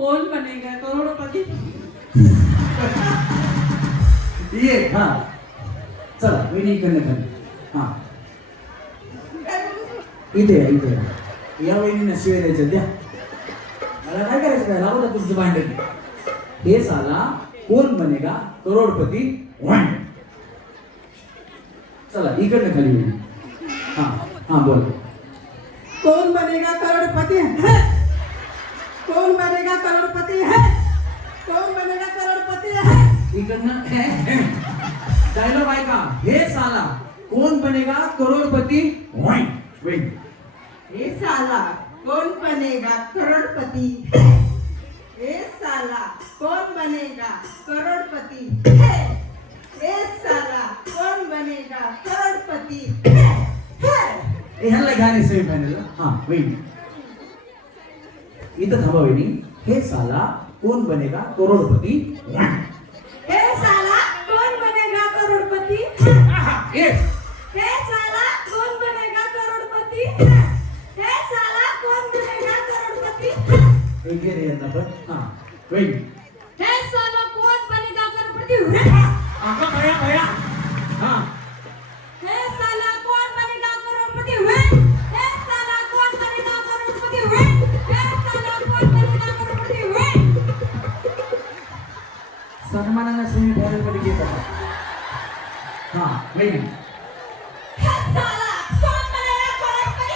कौन बनेगा करोड़पती? ये हा चला वहिनी इकडनं खाली हा इथे या, इथे या. या वहिनींना शिवाय द्यायचं द्या. मला काय करायचं काय लावलं तुमचं भांडण. हे साला कोण बनेगा करोडपती वन. चला इकडनं खाली वहिनी हा हा बोल. कौन बनेगा करोड़पति है? कौन बनेगा करोड़पति है? कौन बनेगा करोड़पति है? इकडनं डायलॉग ऐका. हे साला कोण बनेगा करोडपती वन. वहिनी ये साला कौन बनेगा करोड़पति है? ये साला कौन बनेगा करोड़पति है? ये साला कौन बनेगा करोड़पति है? ह्याला गाणे सेमी फायनल हा वहिनी इथं थांबा वहिनी. हे साला कोण बनेगा करोडपती वन. ये साला कौन बनेगा करोड़पति? ये हे साला कौन बनेगा करोड़पति? हे साला कौन बनेगा करोड़पति? एक रे यांना पण हा वहिनी. हे साला कौन बनेगा करोड़पति? आका भया भया हा हे साला कौन बनेगा करोड़पति? हे साला कौन बनेगा करोड़पति? हे साला कौन बनेगा करोड़पति? सन्मानानं सेमी फायनल मध्ये घेतात हा वहिनी. हे साला कौन बनेगा करोड़पति?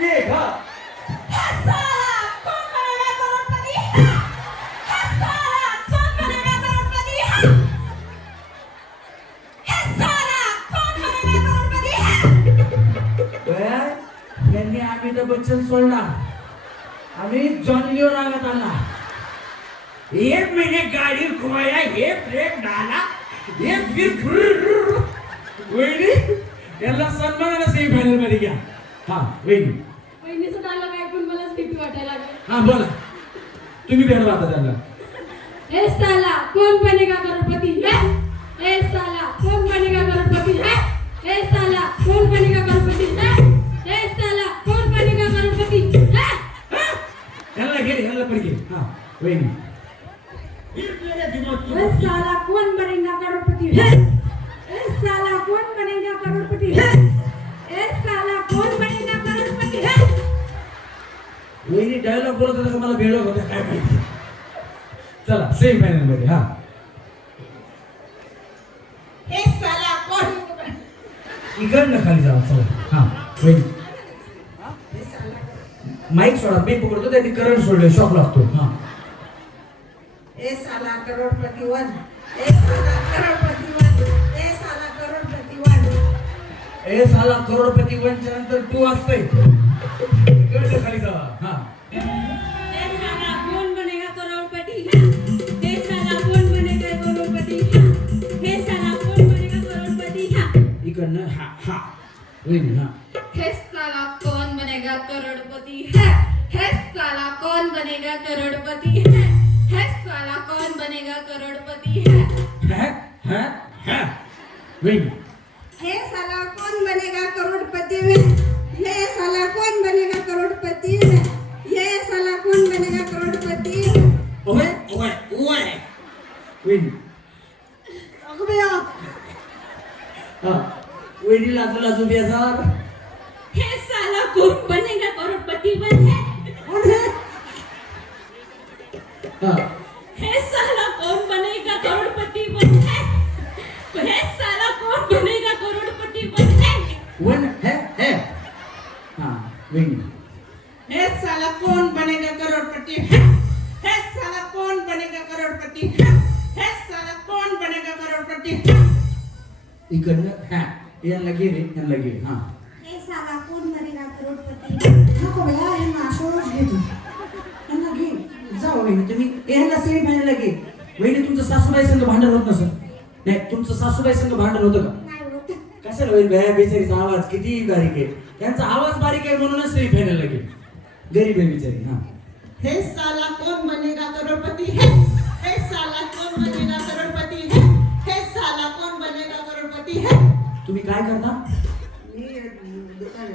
ये हा हे साला कौन बनेगा करोड़पति? हे साला कौन बनेगा करोड़पति? हे साला कौन बनेगा करोड़पति? बया यांनी अमिताभ बच्चन सोडला. आम्ही जॉन लिओ रागात आला. एक महिने गाडी खोया हे ब्रेक डाला हे फिर वहिनी याला सन्मानानं सेमी फायनल मध्ये घ्या हा वहिनी. वहिनीचं डायलॉग ऐकून मलाच भीती वाटायला लागली. हा बोला तुम्ही भेटला आता त्यांना. ए साला कौन बनेगा करोड़पति है? ए साला कौन बनेगा करोड़पति है? ए साला कौन बनेगा करोड़पति है? ए साला कौन बनेगा करोड़पति है? ह्याला घे ह्याला पण घे हा वहिनी. ए साला कौन बनेगा करोड़पति है? ए साला कौन बनेगा करोड़पति है? ए साला कौन बनेगा करोड़पति है? वहिनी डायलॉग बोलत होता का मला भेळ होता काय माहिती. चला सेमी फायनल मध्ये हा ए साला कौन इकडनं खाली जावा चला हा वहिनी. माईक सोडा मी पकडतो त्यांनी करंट सोडले शॉक लागतो हा. ए साला करोड़पति वन. ए साला करोड़पति वन. ए साला करोड़पति वन. ए साला करोडपती वनच्या नंतर तू असतंय इकडनं खाली जावा हा. ए साला कौन बनेगा करोड़पति? ए साला कौन बनेगा करोड़पति? ए साला कौन बनेगा करोड़पति? इकडनं हा हा वहिनी हा. हे साला कौन बनेगा करोड़पति है? हे साला कौन बनेगा करोड़पति है? हे साला कौन बनेगा करोड़पति है? हा हा हा वहिनी. ये साला कौन बनेगा करोड़पति में? ये साला कौन बनेगा करोड़पति में? ये साला कौन बनेगा करोड़पति? ओए ओए ओए वहिनी अगं बया, हा वहिनी लाजू लाजू बेजार. हे साला कौन बनेगा करोड़पति में है? हा हे साला कौन बनेगा करोड़पति में है? हे साला कौन बनेगा करोड़पति में है? वन है हा वहिनी. हे साला कौन बनेगा करोड़पति है? हे साला कौन बनेगा करोड़पति है? हे साला कौन बनेगा करोड़पति है? इकडनं हा यांना घे रे यांना घे हा. हे साला कौन बनेगा करोड़पति? नको भैया हे नाशोच घे तू. यांना घे जाऊ वहिनी तुम्ही यांना सेमी फायनल घे. वहिनी तुमचं सासूबाई संग भांडण होत नसं नाही. तुमचं सासूबाई संग भांडण होतं का? नाही होत. कशाला होईल बाया बेचारीचा आवाज किती बारीक आहे. त्यांचा आवाज बारीक आहे म्हणूनच सेमी फायनल घे. गरीब आहे बिचारी हा. हे साला कौन बनेगा करोड़पति है? हे साला कौन बनेगा करोड़पति है? हे साला कौन बनेगा करोड़पति है? तुम्ही काय करता? मी दुकान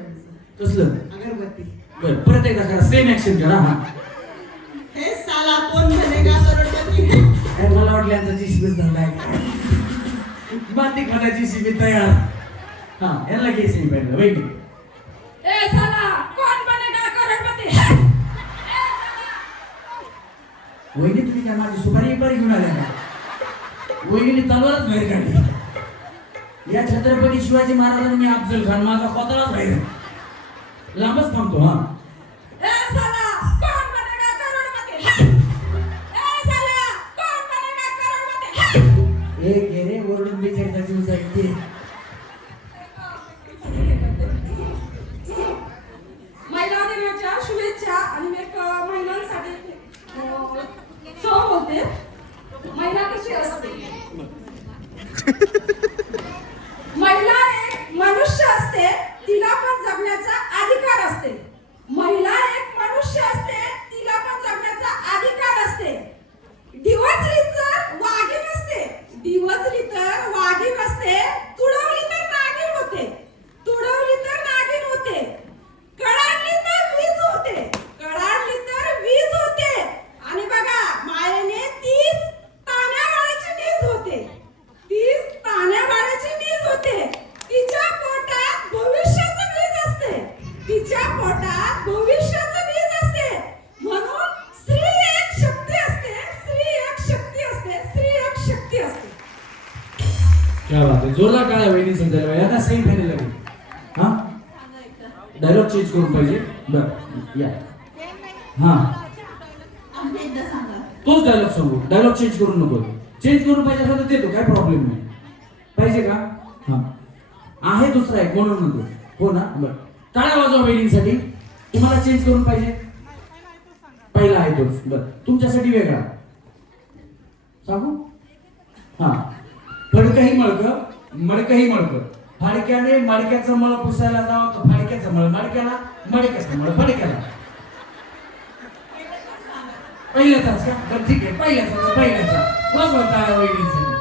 कसलं अगरबत्ती. बरं परत परत एकदा करा, सेम ऍक्शन करा. हा हे साला कौन बनेगा करोड़पति है. काय मला वाटलं यांचा जीसीबीच धंदा आहे. माती खाण्याची जीसीबी तयार. हा यांना घे सेम पॅटर्न वेगळी. ए साला कौन बनेगा करोड़पति है. वहिनी तुम्ही काय माझी सुपारी घेऊन आल्या का? वहिनीने तलवारच बाहेर काढली. या छत्रपती शिवाजी महाराजांनी मी अफजल खान माझा खोतालाच बाहेर लांबच थांबतो. हा ए साला कौन बनेगा करोड़पति है. ए साला कौन बनेगा करोड़पति है. ए गेरे ओरडून बिचारीचा जीव जाईल. महिला दिनाच्या शुभेच्छा. आणि मी एक महिलांसाठी शो बोलते. महिला कशी असते. महिला एक मनुष्य असते, तिला पण जगण्याचा अधिकार असते. महिला एक मनुष्य असते, तिला पण जगण्याचा अधिकार असते. डिवचली तर वाघीण असते, डिवचली तर वाघीण असते, तुडवली तर नागिन होते, तुडवली तर नागिन होते, कडाडली तर वीज होते, कडाडली तर वीज होते. आणि बघा मायेने तीच ताण्यावाड्याची नीज होते, तीच ताण्यावाड्याची नीज होते. तिच्या पोटात भविष्याचं बीज असते, तिच्या पोटात भविष्याचं बीज असते. म्हणून स्त्री एक शक्ती असते, स्त्री एक शक्ती असते, स्त्री एक शक्ती असते. क्या बात आहे. जोरदार टाळ्या वहिनी समजायला यांना सेम फायनल लागेल. हा डायलॉग चेंज करून पाहिजे. बर या हा आमच्या एकदा सांगा. तोच डायलॉग सांगू. डायलॉग चेंज करून नको. चेंज करून पाहिजे असं तर देतो, काय प्रॉब्लेम नाही. पाहिजे का? हा आहे दुसरा एक म्हणून म्हणतो. हो ना. बरं टाळ्या वाजवा बहिणींसाठी. तुम्हाला चेंज करून पाहिजे. पहिला आहे तोच. बरं तुमच्यासाठी वेगळा सांगू. हा फडकही मळक मडकही मळक. फाडक्याने मडक्याचं मळ पुसायला जावं तर फाडक्याचं मळ मडक्याला, मडक्याचं मळ फडक्याला. पहिल्याचाच का? तर ठीक आहे पहिल्याचा वाजवा टाळ्या वहिनींसाठी.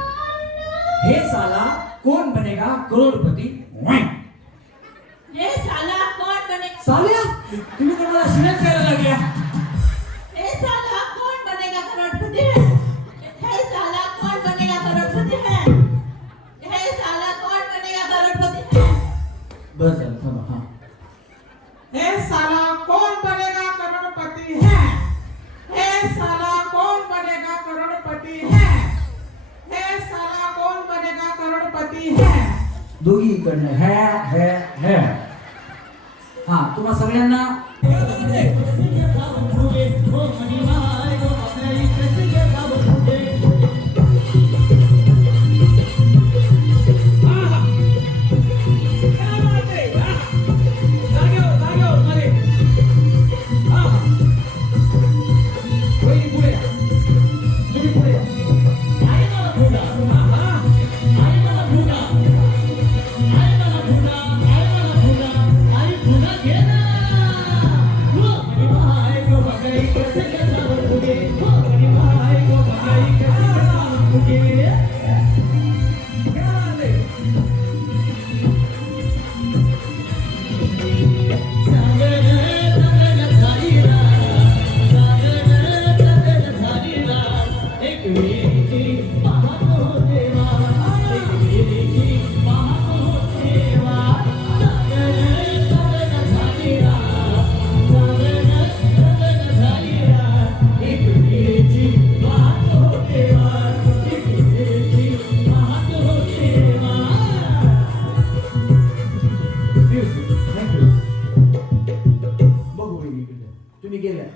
हे साला कोण बनेगा करोडपती. हे साला कौन बनेगा. साल्या तुम्ही तर मला शिव्या द्यायला लागल्या. हे साला कौन बनेगा करोड़पति है. हे साला कौन बनेगा करोड़पति है. हे साला कौन बनेगा करोड़पति है. बस झालं थांबा. हा हे साला कौन बनेगा करोड़पति है. हे साला कौन बनेगा करोड़पति है. हे साला कौन बनेगा करोड़पति है. दोघी इकडनं है. हा तुम्हा सगळ्यांना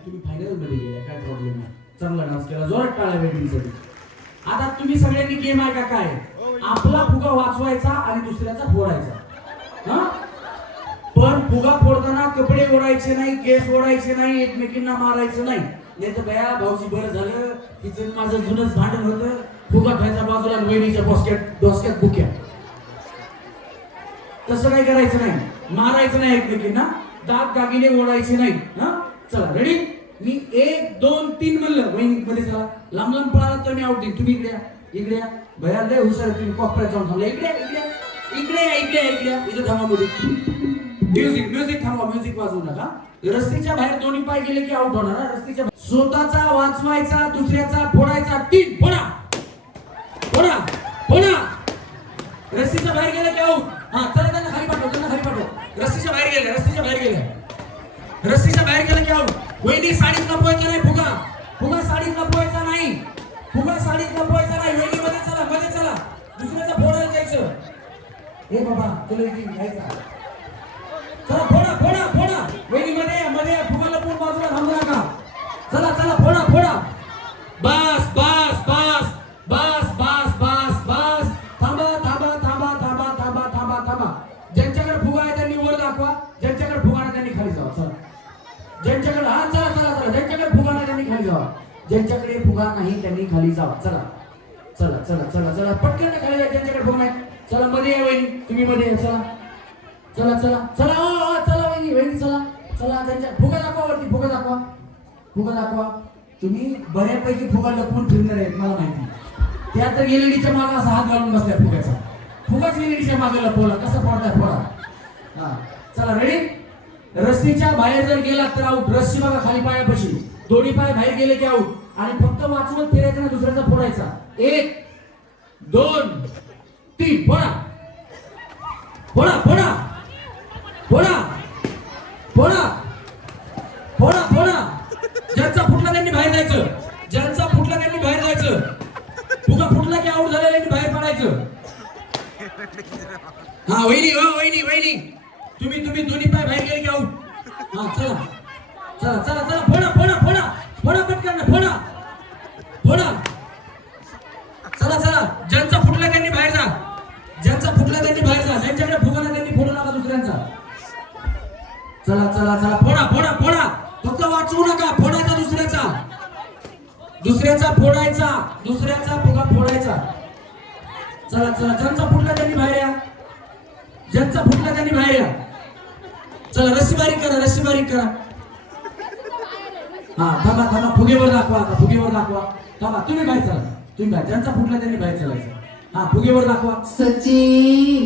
तुम्ही फायनल मध्ये गेल्या, काय प्रॉब्लेम नाही. चांगला डान्स केला, जोरात टाळ्या वेटिंगसाठी. आता तुम्ही सगळ्यांनी गेम आहे का काय? आपला फुगा वाचवायचा आणि दुसऱ्याचा फोडायचा. हा पण फुगा फोडताना कपडे ओढायचे नाही, केस ओढायचे नाही, एकमेकींना मारायचं नाही. नाही तर बया भाऊजी बरं झालं, तिचं माझं जुनच भांडण होतं. फुगा खायचा बाजूला, वहिनीच्या डोसक्यात बुक्या. तसं काही करायचं नाही, मारायचं नाही एकमेकींना, दात दागिने ओढायचे नाही. हा चला रेडी. मी 1 2 3 म्हणलं वहिनी मध्ये चला. लांब लांब पळाला तर मी आउट देईन. तुम्ही इकडे या, इकडे या. भया लय हुशार तुम्ही, कॉपऱ्यात जाऊन थांबला. इकडे इकडे इकडे या, इकडे इकडे इथे थांबा मध्ये. म्युझिक थांबवा, म्युझिक वाजवू नका. रस्त्याच्या बाहेर दोन्ही पाय गेले की आउट होणार हा. रस्त्याच्या स्वतःचा वाचवायचा, दुसऱ्याचा फोडायचा. 3 फोडा फोडा फोडा. रस्त्याच्या बाहेर गेले की आउट. हा चला त्यांना खाली पाठव, त्यांना खाली पाठव. रस्त्याच्या बाहेर गेले, रस्त्याच्या बाहेर गेले, रस्त्याच्या बाहेर गेले की आउट. वहिनी साडीत लपवायचा नाही. फुगा फुगा साडीत लपवायचा नाही. फुगा साडीत लपवायचा नाही. वहिनी मध्ये चला, मध्ये चला. दुसऱ्याचा फोडायला जायचं. हे बाबा तुला इथे घ्यायचा. चला फोडा फोडा फोडा. वहिनी मध्ये मध्ये फुगा लपवून बाजूला थांबू नका. चला चला फोडा फोडा. बस बस बस बस बस बस बस. थांबा थांबा थांबा थांबा थांबा थांबा थांबा. ज्यांच्याकडे फुगा आहे त्यांनी वर दाखवा. ज्यांच्याकडे फुगा नाही त्यांनी खाली जावा. चला ज्यांच्याकडे हा चला चला चला. ज्यांच्याकडे फुगा नाही त्यांनी खाली जावा. ज्यांच्याकडे फुगा नाही त्यांनी खाली जावा. चला चला चला चला चला पटकन खाली जा. ज्यांच्याकडे फुगा नाही चला मध्ये या. वहिनी तुम्ही मध्ये या. चला चला चला चला. हो चला वहिनी वहिनी चला चला. त्यांच्या फुगा दाखवा वरती. फुगा दाखवा. फुगा दाखवा. तुम्ही बऱ्यापैकी फुगा लपवून फिरणार आहेत मला माहिती. त्या तर एलईडीच्या मागे असा हात घालून बसल्या फुग्याचा. फुगाच एलईडीच्या मागे लपवला. कसा फोडताय फोडा. हा चला रेडी. रस्सीच्या बाहेर जर गेला तर आउट. रस्सी बघा खाली पायापाशी. दोन्ही पाय बाहेर गेले की आउट. आणि फक्त वाचवत फिरायचं ना दुसऱ्याचा फोडायचा. 1 2 3 फोडा फोडा फोडा फोडा फोडा फोडा फोडा. ज्यांचा फुटला त्यांनी बाहेर जायचं. ज्यांचा फुटला त्यांनी बाहेर जायचं. फुगा फुटला की आउट झालेल्यांनी बाहेर पडायचं. हा वहिनी हो वहिनी वहिनी तुम्ही तुम्ही दोन्ही पाय बाहेर गेले की आउट. हा चला चला चला चला. फोडा फोडा फोडा फोडा पटकन फोडा फोडा. चला चला. ज्यांचा फुटला त्यांनी बाहेर जा. ज्यांचा फुटला त्यांनी बाहेर जा. ज्यांच्याकडे फुगा नाही त्यांनी फोडू नका दुसऱ्यांचा. चला चला चला. फोडा फोडा फोडा. फक्त वाचवू नका. फोडायचा दुसऱ्याचा. दुसऱ्याचा फोडायचा. दुसऱ्याचा फुगा फोडायचा. चला चला. ज्यांचा फुटला त्यांनी बाहेर या. ज्यांचा फुटला त्यांनी बाहेर या. चला रस्सी बारीक करा. रस्सी बारीक करा. हा थांबा थांबा. फुगेवर दाखवा. आता फुगेवर दाखवा. थांबा तुम्ही बाहेर चला. तुम्ही बाहेर. ज्यांचा फुटला त्यांनी बाहेर चालायचं. हा फुगेवर दाखवा. सचिन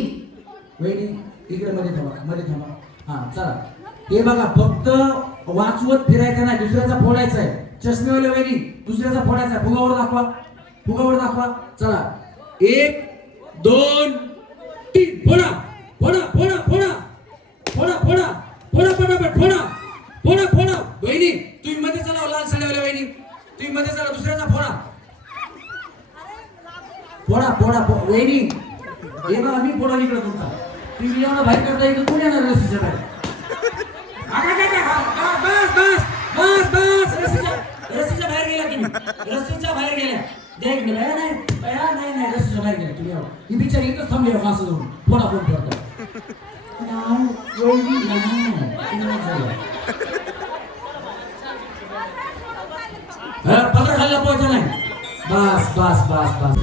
वहिनी इकडे मध्ये थांबा. मध्ये थांबा. हा चला. हे बघा फक्त वाचवत फिरायचं नाही. दुसऱ्याचा फोडायचा आहे. चष्मेवाले वहिनी दुसऱ्याचा फोडायचा आहे. फुगावर दाखवा. फुगावर दाखवा. चला 1 2 3 फोडा फोडा फोडा फोडा फोडा फोडा फोडा पटापट फोडा फोडा फोडा. वहिनी तुम्ही मध्ये चला. लाल साडीवाल्या वहिनी तुम्ही मध्ये चला. दुसऱ्याचा फोडा फोडा फोडा. वहिनी हे बघा मी फोडा इकडे तुमचा. तुम्ही एवढा बाहेर करता इकडे कोण येणार रस्सीच्या बाहेर. बस बस बस बस. रस्सीच्या बाहेर गेल्या तुम्ही. रस्सीच्या बाहेर गेल्या. द्या इकडे. नाही नाही नाही. रस्सीच्या बाहेर गेल्या तुम्ही. ही बिचारी इथंच थांबली हो असं जाऊन. फोडा फोड करता. पत्र खाल्ला पोहायचा नाही. बस बस बस बस.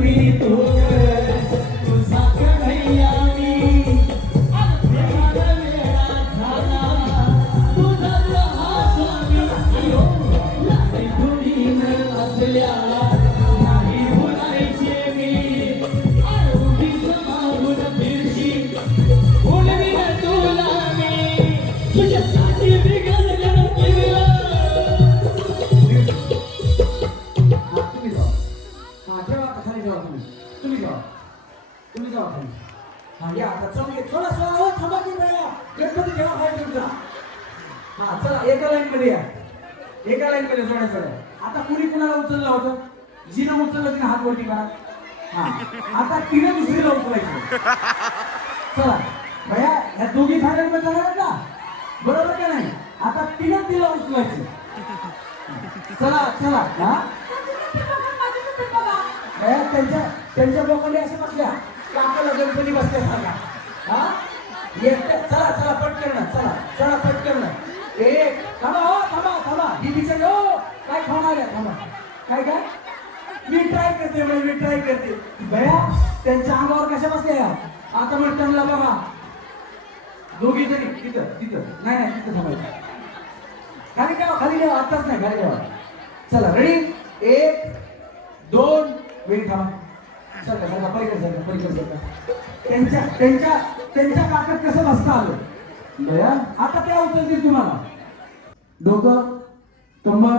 मी तू तुझा कन्हैया मी आज प्रेमाला वेळा झाला तुझा हा स्वामी अयो लाडी गुढी असल्या नाही बोलायचे मी आरोग्य मागून फिरशी बोलवी तुला मी तुझ्यासाठी बिगल गण केला तुम्ही जावा हा ठेवा आता खाली ठेवा तुम्ही जावा खाली हा या आता चौघे थोडा हो थांबा की वेळा गणपती ठेवा खाली तुमचा हा चला एका लाईन मध्ये या एका लाईन मध्ये सोडा आता कुणी कुणाला उचललं होतं जिनं उचललं तिने हात वरती करा हा आता तिने दुसरीला उचलायचं चला भैया ह्या दोघी फायनल मध्ये जाणार ना बरोबर का नाही आता तिनं तिला उचलायचं चला चला हा भैया त्यांच्या लोकांनी असे बसल्या काकाला गणपती बसल्यासारखा हा एकट्या चला चला पटकन चला पटकन एक थांबा ही बिचारी हो काय खाणार आहे थांबा काय मी ट्राय करते भैया त्यांच्या अंगावर कशा बसल्या आता मग त्यांना बघा दोघी जणी तिथं नाही तिथं थांबायचं खाली ठेवा आताच नाही खाली ठेवा चला रेडी 1 2 वेळी थांबा सरका पलीकडे त्यांच्या काकात कसं बसता आलं भैया आता त्या उचलतील तुम्हाला डोकं कंबर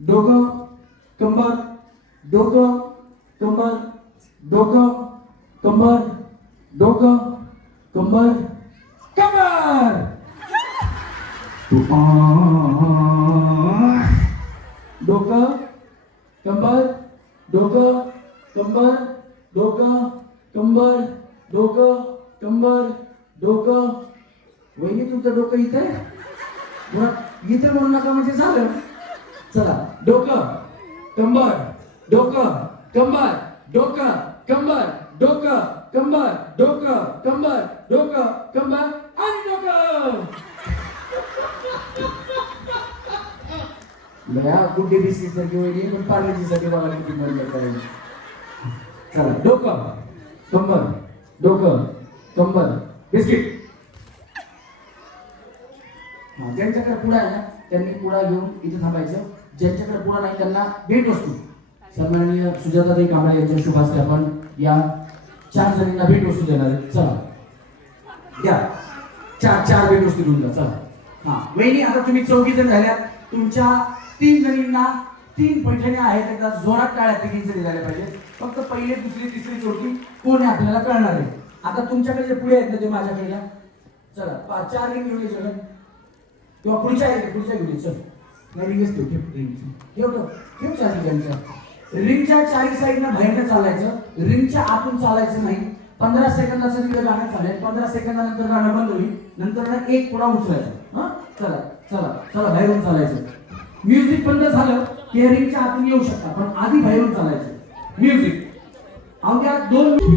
डोकं कंबर डोकं कंबर डोकं कंबर डोकं कंबर कमर डोकं कंबर डोकं कंबर डोकं कंबर डोकं कंबर डोकं वहिनी तुमचं डोकं इथे इथे म्हणू नका म्हणजे झालं चला डोकं कंबर डोकं कंबर डोकं कंबर डोकं कंबर डोकं कंबर डोकं कंबर आणि डोकं भैया गुड्डे बिस्किट सारखी वहिनी पण पार्लेजी साठी बघा किती मजा करायची चला डोकं कंबर डोकं कंबर बिस्किट ज्यांच्याकडे पुढा आहे ना त्यांनी पुढा घेऊन इथे थांबायचं ज्यांच्याकडे पुढा नाही त्यांना भेट वस्तू सन्माननीय सुजाताताई कांबळे यांच्या शुभ हस्ते आपण या 4 जणींना भेट वस्तू देणार आहे चला या 4 भेट वस्तू घेऊन जा चला हा वहिनी आता तुम्ही 4 जण झाल्यात तुमच्या 3 जणींना 3 पैठण्या आहेत एकदा जोरात टाळ्या 3 जणी झाल्या पाहिजे फक्त पहिली दुसरी तिसरी चौथी कोण आहे आपल्याला कळणार आहे आता तुमच्याकडे जे पुढे आहेत ना ते माझ्याकडे या चला 4 रिंग घेऊन सगळं किंवा पुढच्या घेऊन चल नाही रिंगच ठेव 4 रिंगांच्या रिंगच्या 4 साईडनं बाहेरनं चालायचं रिंगच्या आतून चालायचं नाही 15 सेकंदाचं तिकडे गाणं चालेल 15 सेकंदानंतर गाणं बंद होईल नंतर ना एक पुढा उचलायचा हा चला बाहेरून चालायचं म्युझिक बंद झालं की रिंगच्या आतून येऊ शकता पण आधी बाहेरून चालायचं म्युझिक अवघ्या 2 15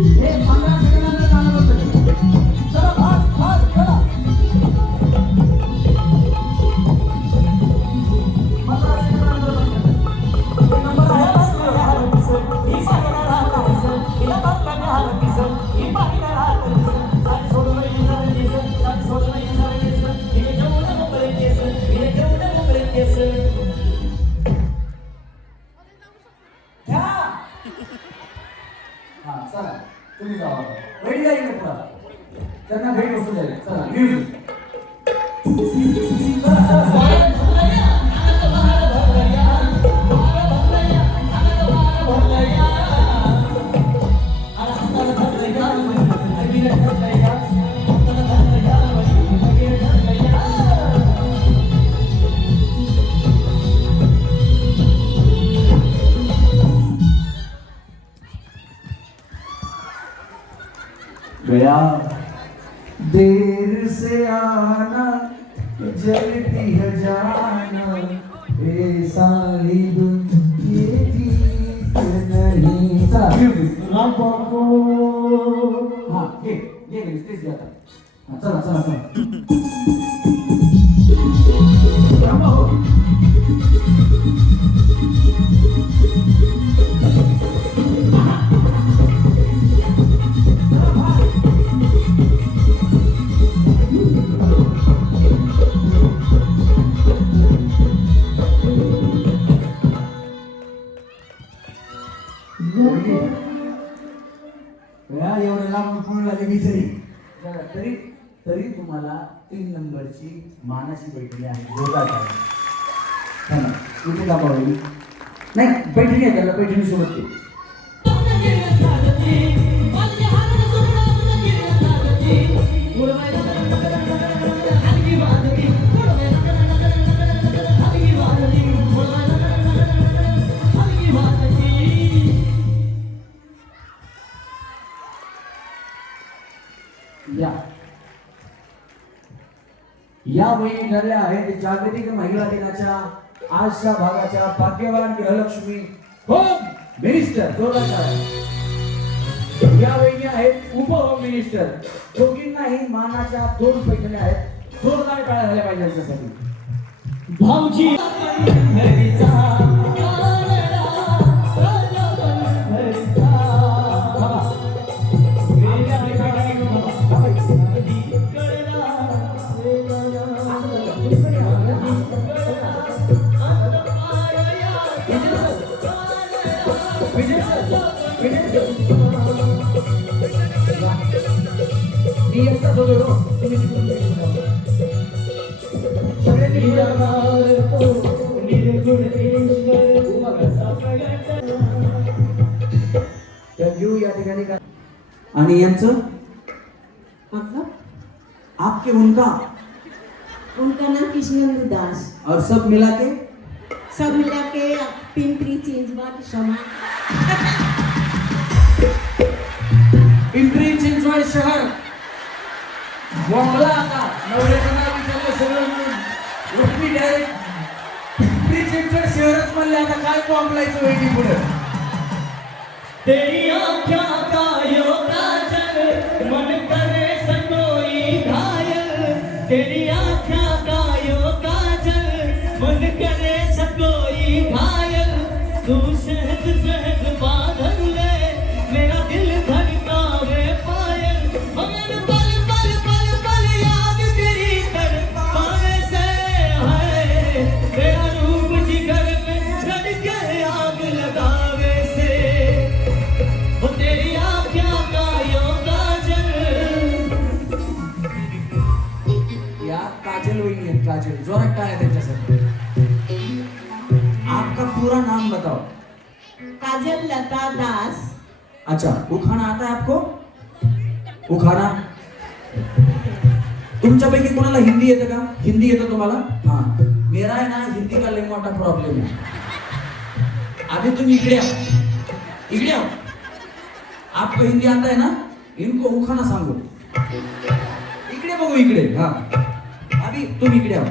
सेकंदानंतर गाणं बंद चला भाग चला चला तुम्ही जावा वेळ जाईल पुढा त्यांना भेट वस्तू जाईल चला म्युझिक गया देर से आना जलती है जाना ए साहिब ये जीत नहीं चला म्यूजिक हाँ ये स्टेज आता हाँ चला मी तरी तरी तुम्हाला 3 नंबरची मानाची बैठकी आहे जोरदार आहे. थांबा, इथे का पाहू नाही बैठकी आहे त्याला पैठणी सोबत ते या वहिनी ठरल्या आहेत जागतिक महिला दिनाच्या आजच्या भागाच्या भाग्यवान गृहलक्ष्मी होम मिनिस्टर. जोरदार या वहिनी आहेत उपहोम मिनिस्टर. दोघींनाही मानाच्या 2 पैठण्या आहेत. जोरदार टाळ्या झाल्या पाहिजे त्यांच्यासाठी. भाऊजी या ठिकाणी आणि यांचं मतलब आपके उनका उनका नाम कृष्णेंद्र दास और सब मिला के सब मिला के पिंपरी चिंचवड क्षमा पिंपरी चिंचवड शहर बोंबला आता नवऱ्याचं नाव विचारलं सगळं मिळून लक्ष्मी डायरेक्ट पिंपरी चिंचवड शहरच म्हणले. आता काय बोंबलायचं वहिनी पुढे. तेरी आँखों का यो काजल मन करे सकोई घायल. तेरी आँखों का यो काजल मन करे सकोई घायल. तू सहज सहज बांध ले मेरा दिल धड़कावे पायल. मन पल पल पल पल याद तेरी तड़पावे से है. तेरा रूप जिगर में धड़के आग लगावे से. तेरी आँखों का यो काजल. या काजल वहिनी आहेत काजल. जोरात टाळ्या त्यांच्यासाठी. आपका पूरा नाम बताओ. काजल लता दास. अच्छा उखाना आता है आपको. उखाना तुमच्यापैकी कोणाला हिंदी येतं का. हिंदी येतं तुम्हाला. हाँ मेरा है ना हिंदी का लय मोठा प्रॉब्लेम है. अभी तुम इकडे आओ इकडे आओ. आपको हिंदी आता है ना. इनको उखाना सांगो. इकडे बघू इकडे. हाँ अभी तुम इकडे आओ.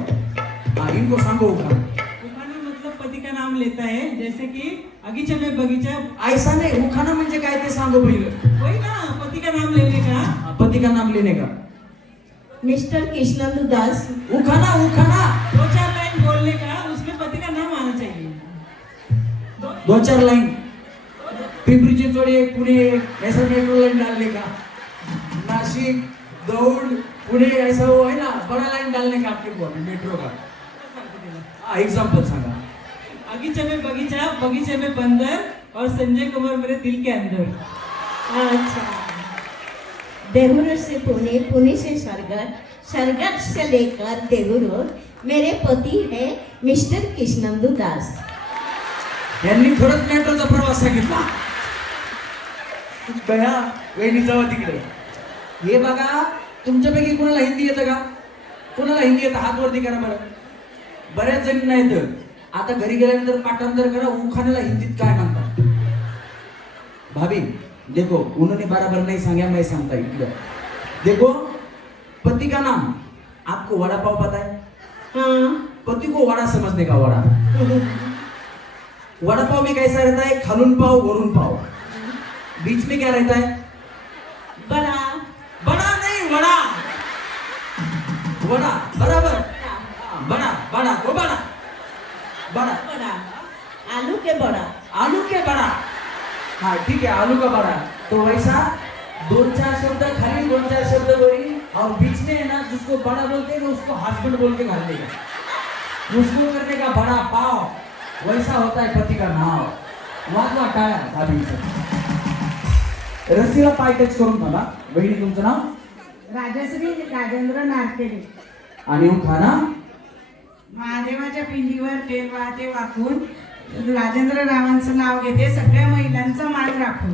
हाँ इनको सांगो उखाना. उखाना मतलब पति का नाम लेता है, जैसे कि बगीचे में बगीचा. ऐसा नहीं उखाना म्हणजे काय ते सांगो पहिलं. वही ना पति का नाम लेने का. पति का नाम लेने का. मिस्टर कृष्णेंद्र दास. उखाना उखाना 2-4 लाइन बोलने का, उसमें पति का नाम आना चाहिए. 2-4 लाइन. पिंपरी चिंचवड एक पुणे ऐसा मेट्रो लाइन डालने का. नासिक दौड़ पुणे ऐसा वो है ना बड़ा लाइन डालने का आपके को मेट्रो का. एग्जाम्पल सांगा. बगीचे में बगीचा, बगीचे में बंदर और संजय कुमार मेरे दिल के अंदर. अच्छा. देहूर से पुणे, पुणे से सरगढ़, सरगढ़ से लेकर देहूर मेरे पति है मिस्टर कृष्णेंद्र दास. यांनी खरंच मेट्रोचा प्रवास सांगितला. बया वहिनी जावा तिकडे. हे बघा तुमच्यापैकी कोणाला हिंदी येतं का. कोणाला हिंदी येतं हात वरती करा बरं. बऱ्याच जणींना येतं. आता घरी गेल्यानंतर पाठांतर करा उखाण्याला हिंदीत काय म्हणतात. भाभी देखो उन्होंने बराबर नहीं सांगा मैं सांगता इधर. देखो पति का नाम आपको वड़ा पाव पता है. हाँ. पति को वड़ा समझने का. वड़ा वड़ा पाव में कैसा रहता है. खालून पाव वरून पाव. बीच में क्या रहता है. बड़ा. बड़ा नहीं वड़ा. वड़ा बराबर. बड़ा बड़ा वो बड़ा बड़ा. बड़ा. आलू के बड़ा. आलू के बड़ा. हाँ ठीक है आलू का बड़ा. तो वैसा 2-4 शब्द खाली 2-4 शब्द वरी और बीच में है ना जिसको बड़ा बोलते हैं ना उसको हस्बैंड बोल के घर देगा. उसको करने का बड़ा पाव वैसा होता है पति का नाम. वाजवा टाळ्या भाभी. रस्सीला पाय टच करून म्हणा. बहिणी तुमचं नाव राजश्री राजेंद्र नारकेडे. आणि उखाणा. महादेवाच्या पिंडीवर तेल वाहते वाकून राजेंद्र रावांचं नाव घेते सगळ्या महिलांचा मान राखून.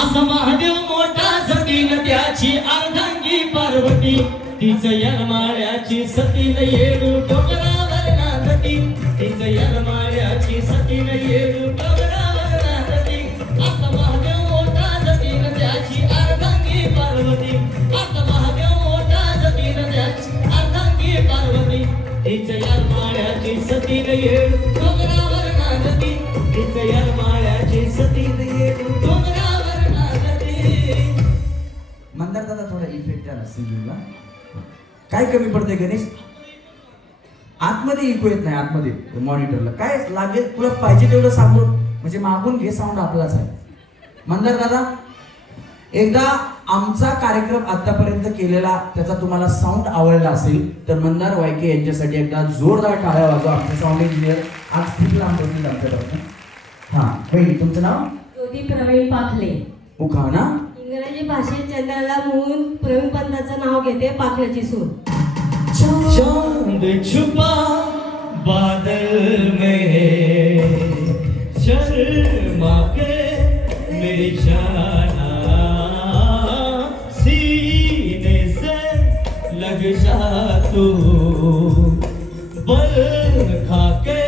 असा महादेव मोठा सतीन त्याची अर्धांगी पार्वती तिचं यरमाळ्याची सतीन येडू डोंगरावर नांदती तिचं यरमाळ्याची सतीन येडू डोंगरावर नांदती. असा महादेव मोठा सतीन त्याची अर्धांगी पार्वती असा महादेव मोठा सतीन त्याची अर्धांगी पार्वती तिचं यरमाळ्याची सतीन येडू डोंगरावर नांदती तिचं यरमाळ्याची सतीन येडू डोंगरावर नांदती. मंदार दादा थोडा इफेक्ट द्या सिंगिंगला. काय कमी पडतंय गणेश? आतमध्ये इको येत नाही. आतमध्ये मॉनिटरला काय लागेल तुला पाहिजे तेवढं सांगून म्हणजे मागून घे. साऊंड आपलाच आहे. मंदार दादा एकदा आमचा कार्यक्रम आतापर्यंत केलेला त्याचा तुम्हाला साऊंड आवडला असेल तर मंदार वायके यांच्यासाठी एकदा जोरदार टाळ्या वाजवा. आमचे साऊंड इंजिनियर आज खूप लांब बसतील आमच्यापासून. हा बहिणी तुमचं नाव? ज्योती प्रवीण पाखले. उखाणा. इंग्रजी भाषेत चंद्राला म्हणून प्रवीण पंताचं नाव घेते पाखल्याची सून. चांद छुपा बादल में शर्मा के मेरी जाना सीने से लग जा तू बल खा के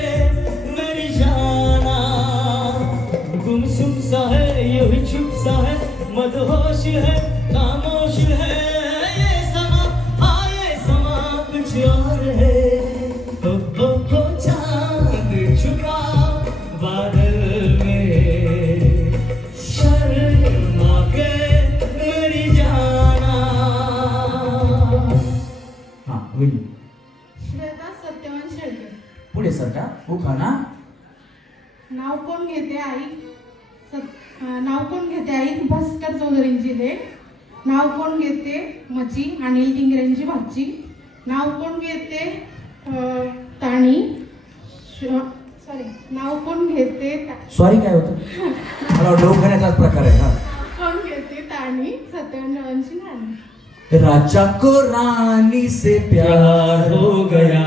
मेरी जाना गुमसुम सा है ये भी चुप सा है मदहोश है खामोश है ये समा आए समा कुछ और है ओ चांद छुपा बादल में शर्मा के मेरी जाना. हा होईल. श्वेता सत्यवान शेळके. पुढे सर का उखाणा. नाव कोण घेते आई नाव कोण घेते आई भास्कर चौधरींची लेख. नाव कोण घेते मची अनिल टिंगरेंची भाची. नाव कोण घेते ताणी सॉरी नाव कोण घेते सॉरी काय होतं? मला डोकण्याचाच प्रकार आहे. हा. कोण घेते ताणी सत्यवानची नाणी. राजा को रानी से प्यार हो गया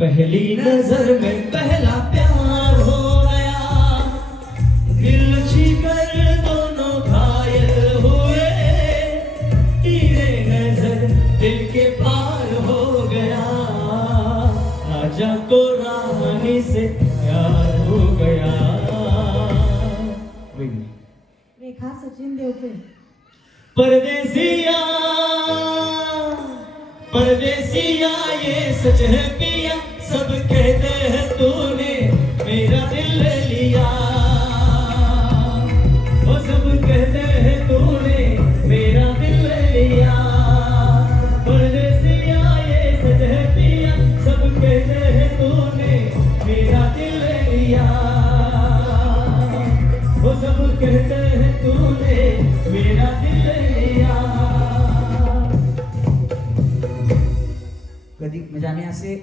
पहली नजर में पहला प्यार हो गया दिल छिकर दोनों घायल हुए तेरे नजर दिल के पार हो गया राजा को रानी से प्यार हो गया. रेखा सचिन देवके. परदेसिया परदेसिया ये सच है पिया सब कहते हैं तूने मेरा दिल ले लिया वो सब कहते हैं तूने मेरा दिल ले लिया. परदेसिया ये सच है पिया सब कहते हैं तूने मेरा दिल ले लिया वो सब कहते हैं तूने मेरा दिल ले लिया. कधी म्हणजे आम्ही असे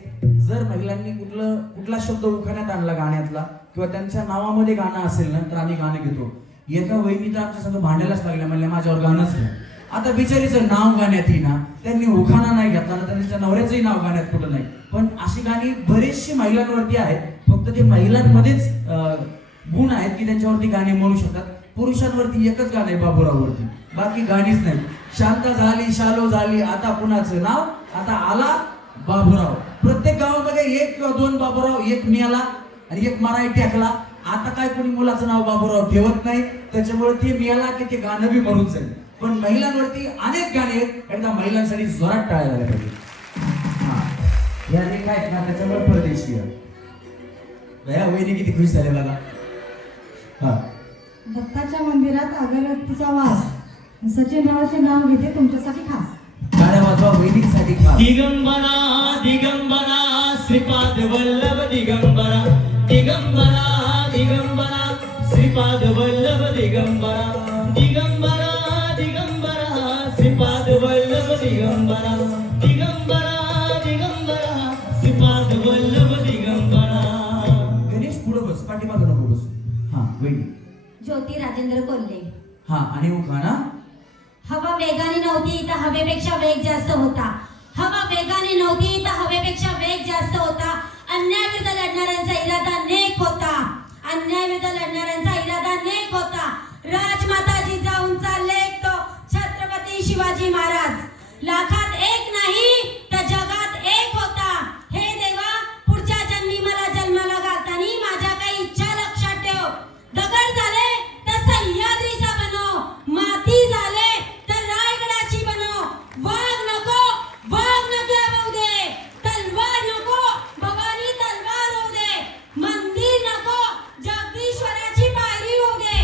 जर महिलांनी कुठला शब्द उखाण्यात आणला गाण्यातला किंवा त्यांच्या नावामध्ये गाणं असेल ना तर आम्ही गाणं घेतो. एका वहिनी तर आमच्या संग भांडायलाच लागल्या. म्हणल्या माझ्यावर गाणंच नाही. आता बिचारीचं नाव गाण्यात ना त्यांनी उखाणा नाही घेतला ना त्यांच्या नवऱ्याचंही नाव गाण्यात कुठं नाही. पण अशी गाणी बरीचशी महिलांवरती आहेत. फक्त ते महिलांमध्येच गुण आहेत की त्यांच्यावरती गाणी म्हणू शकतात. पुरुषांवरती एकच गाणं आहे बाबूराववरती, बाकी गाणीच नाही. शांता झाली शालो झाली आता कुणाचं नाव, आता आला बाबूराव. प्रत्येक गावामध्ये एक किंवा दोन बाबूराव, एक मियाला आणि एक मराठी टाकला. आता काय कोणी मुलाचं नाव बाबूराव ठेवत नाही, त्याच्यामुळे ते मियाला की ते गाणं बी मरून जाईल. पण महिलांवरती अनेक गाणे आहेत. एकदा महिलांसाठी जोरात टाळ्या झाल्या पाहिजे. हा या रेखा आहेत ना त्याच्यामुळे परदेशी वहिनी किती खुश झाले मला. हा दत्ताच्या मंदिरात अगरबत्तीचा वास. सचिन रावाचे नाव घेते तुमच्यासाठी खास. गाड्या वाजवा वहिनीसाठी खास. दिगंबरा दिगंबरा श्रीपाद वल्लभ दिगंबरा दिगंबरा दिगंबरा श्रीपाद वल्लभ दिगंबरा दिगंबरा दिगंबरा श्रीपाद वल्लभ दिगंबरा दिगंबरा दिगंबरा श्रीपाद वल्लभ दिगंबरा. गणेश पुढे बस, पाठीमागे नको बस. हा वहिनी. ज्योती राजेंद्र कोल्हे. हा आणि उखाणा हवा वेगाने नव्हती तर हवेपेक्षा वेग जास्त होता. हवा वेगाने नव्हती तर हवेपेक्षा वेग जास्त होता. अन्यायाविरुद्ध लढणाऱ्यांचा इरादा नेक होता. अन्यायाविरुद्ध लढणाऱ्यांचा इरादा नेक होता. राजमाता जिजाऊंचा लेख तो छत्रपती शिवाजी महाराज. लाखात एक नाही तर जगात एक होता. हे देवा, पुढच्या जन्मी मला जन्माला घालताना माझ्या काही इच्छा लक्षात ठेव. दगड झाले तर सह्याद्रीचा बनव, माती झाले तर रायगडाची बनव. वाघ नको होऊ दे, तलवार नको भवानी तलवार होऊ दे, मंदिर नको जगदीश्वराची पायरी होऊ दे.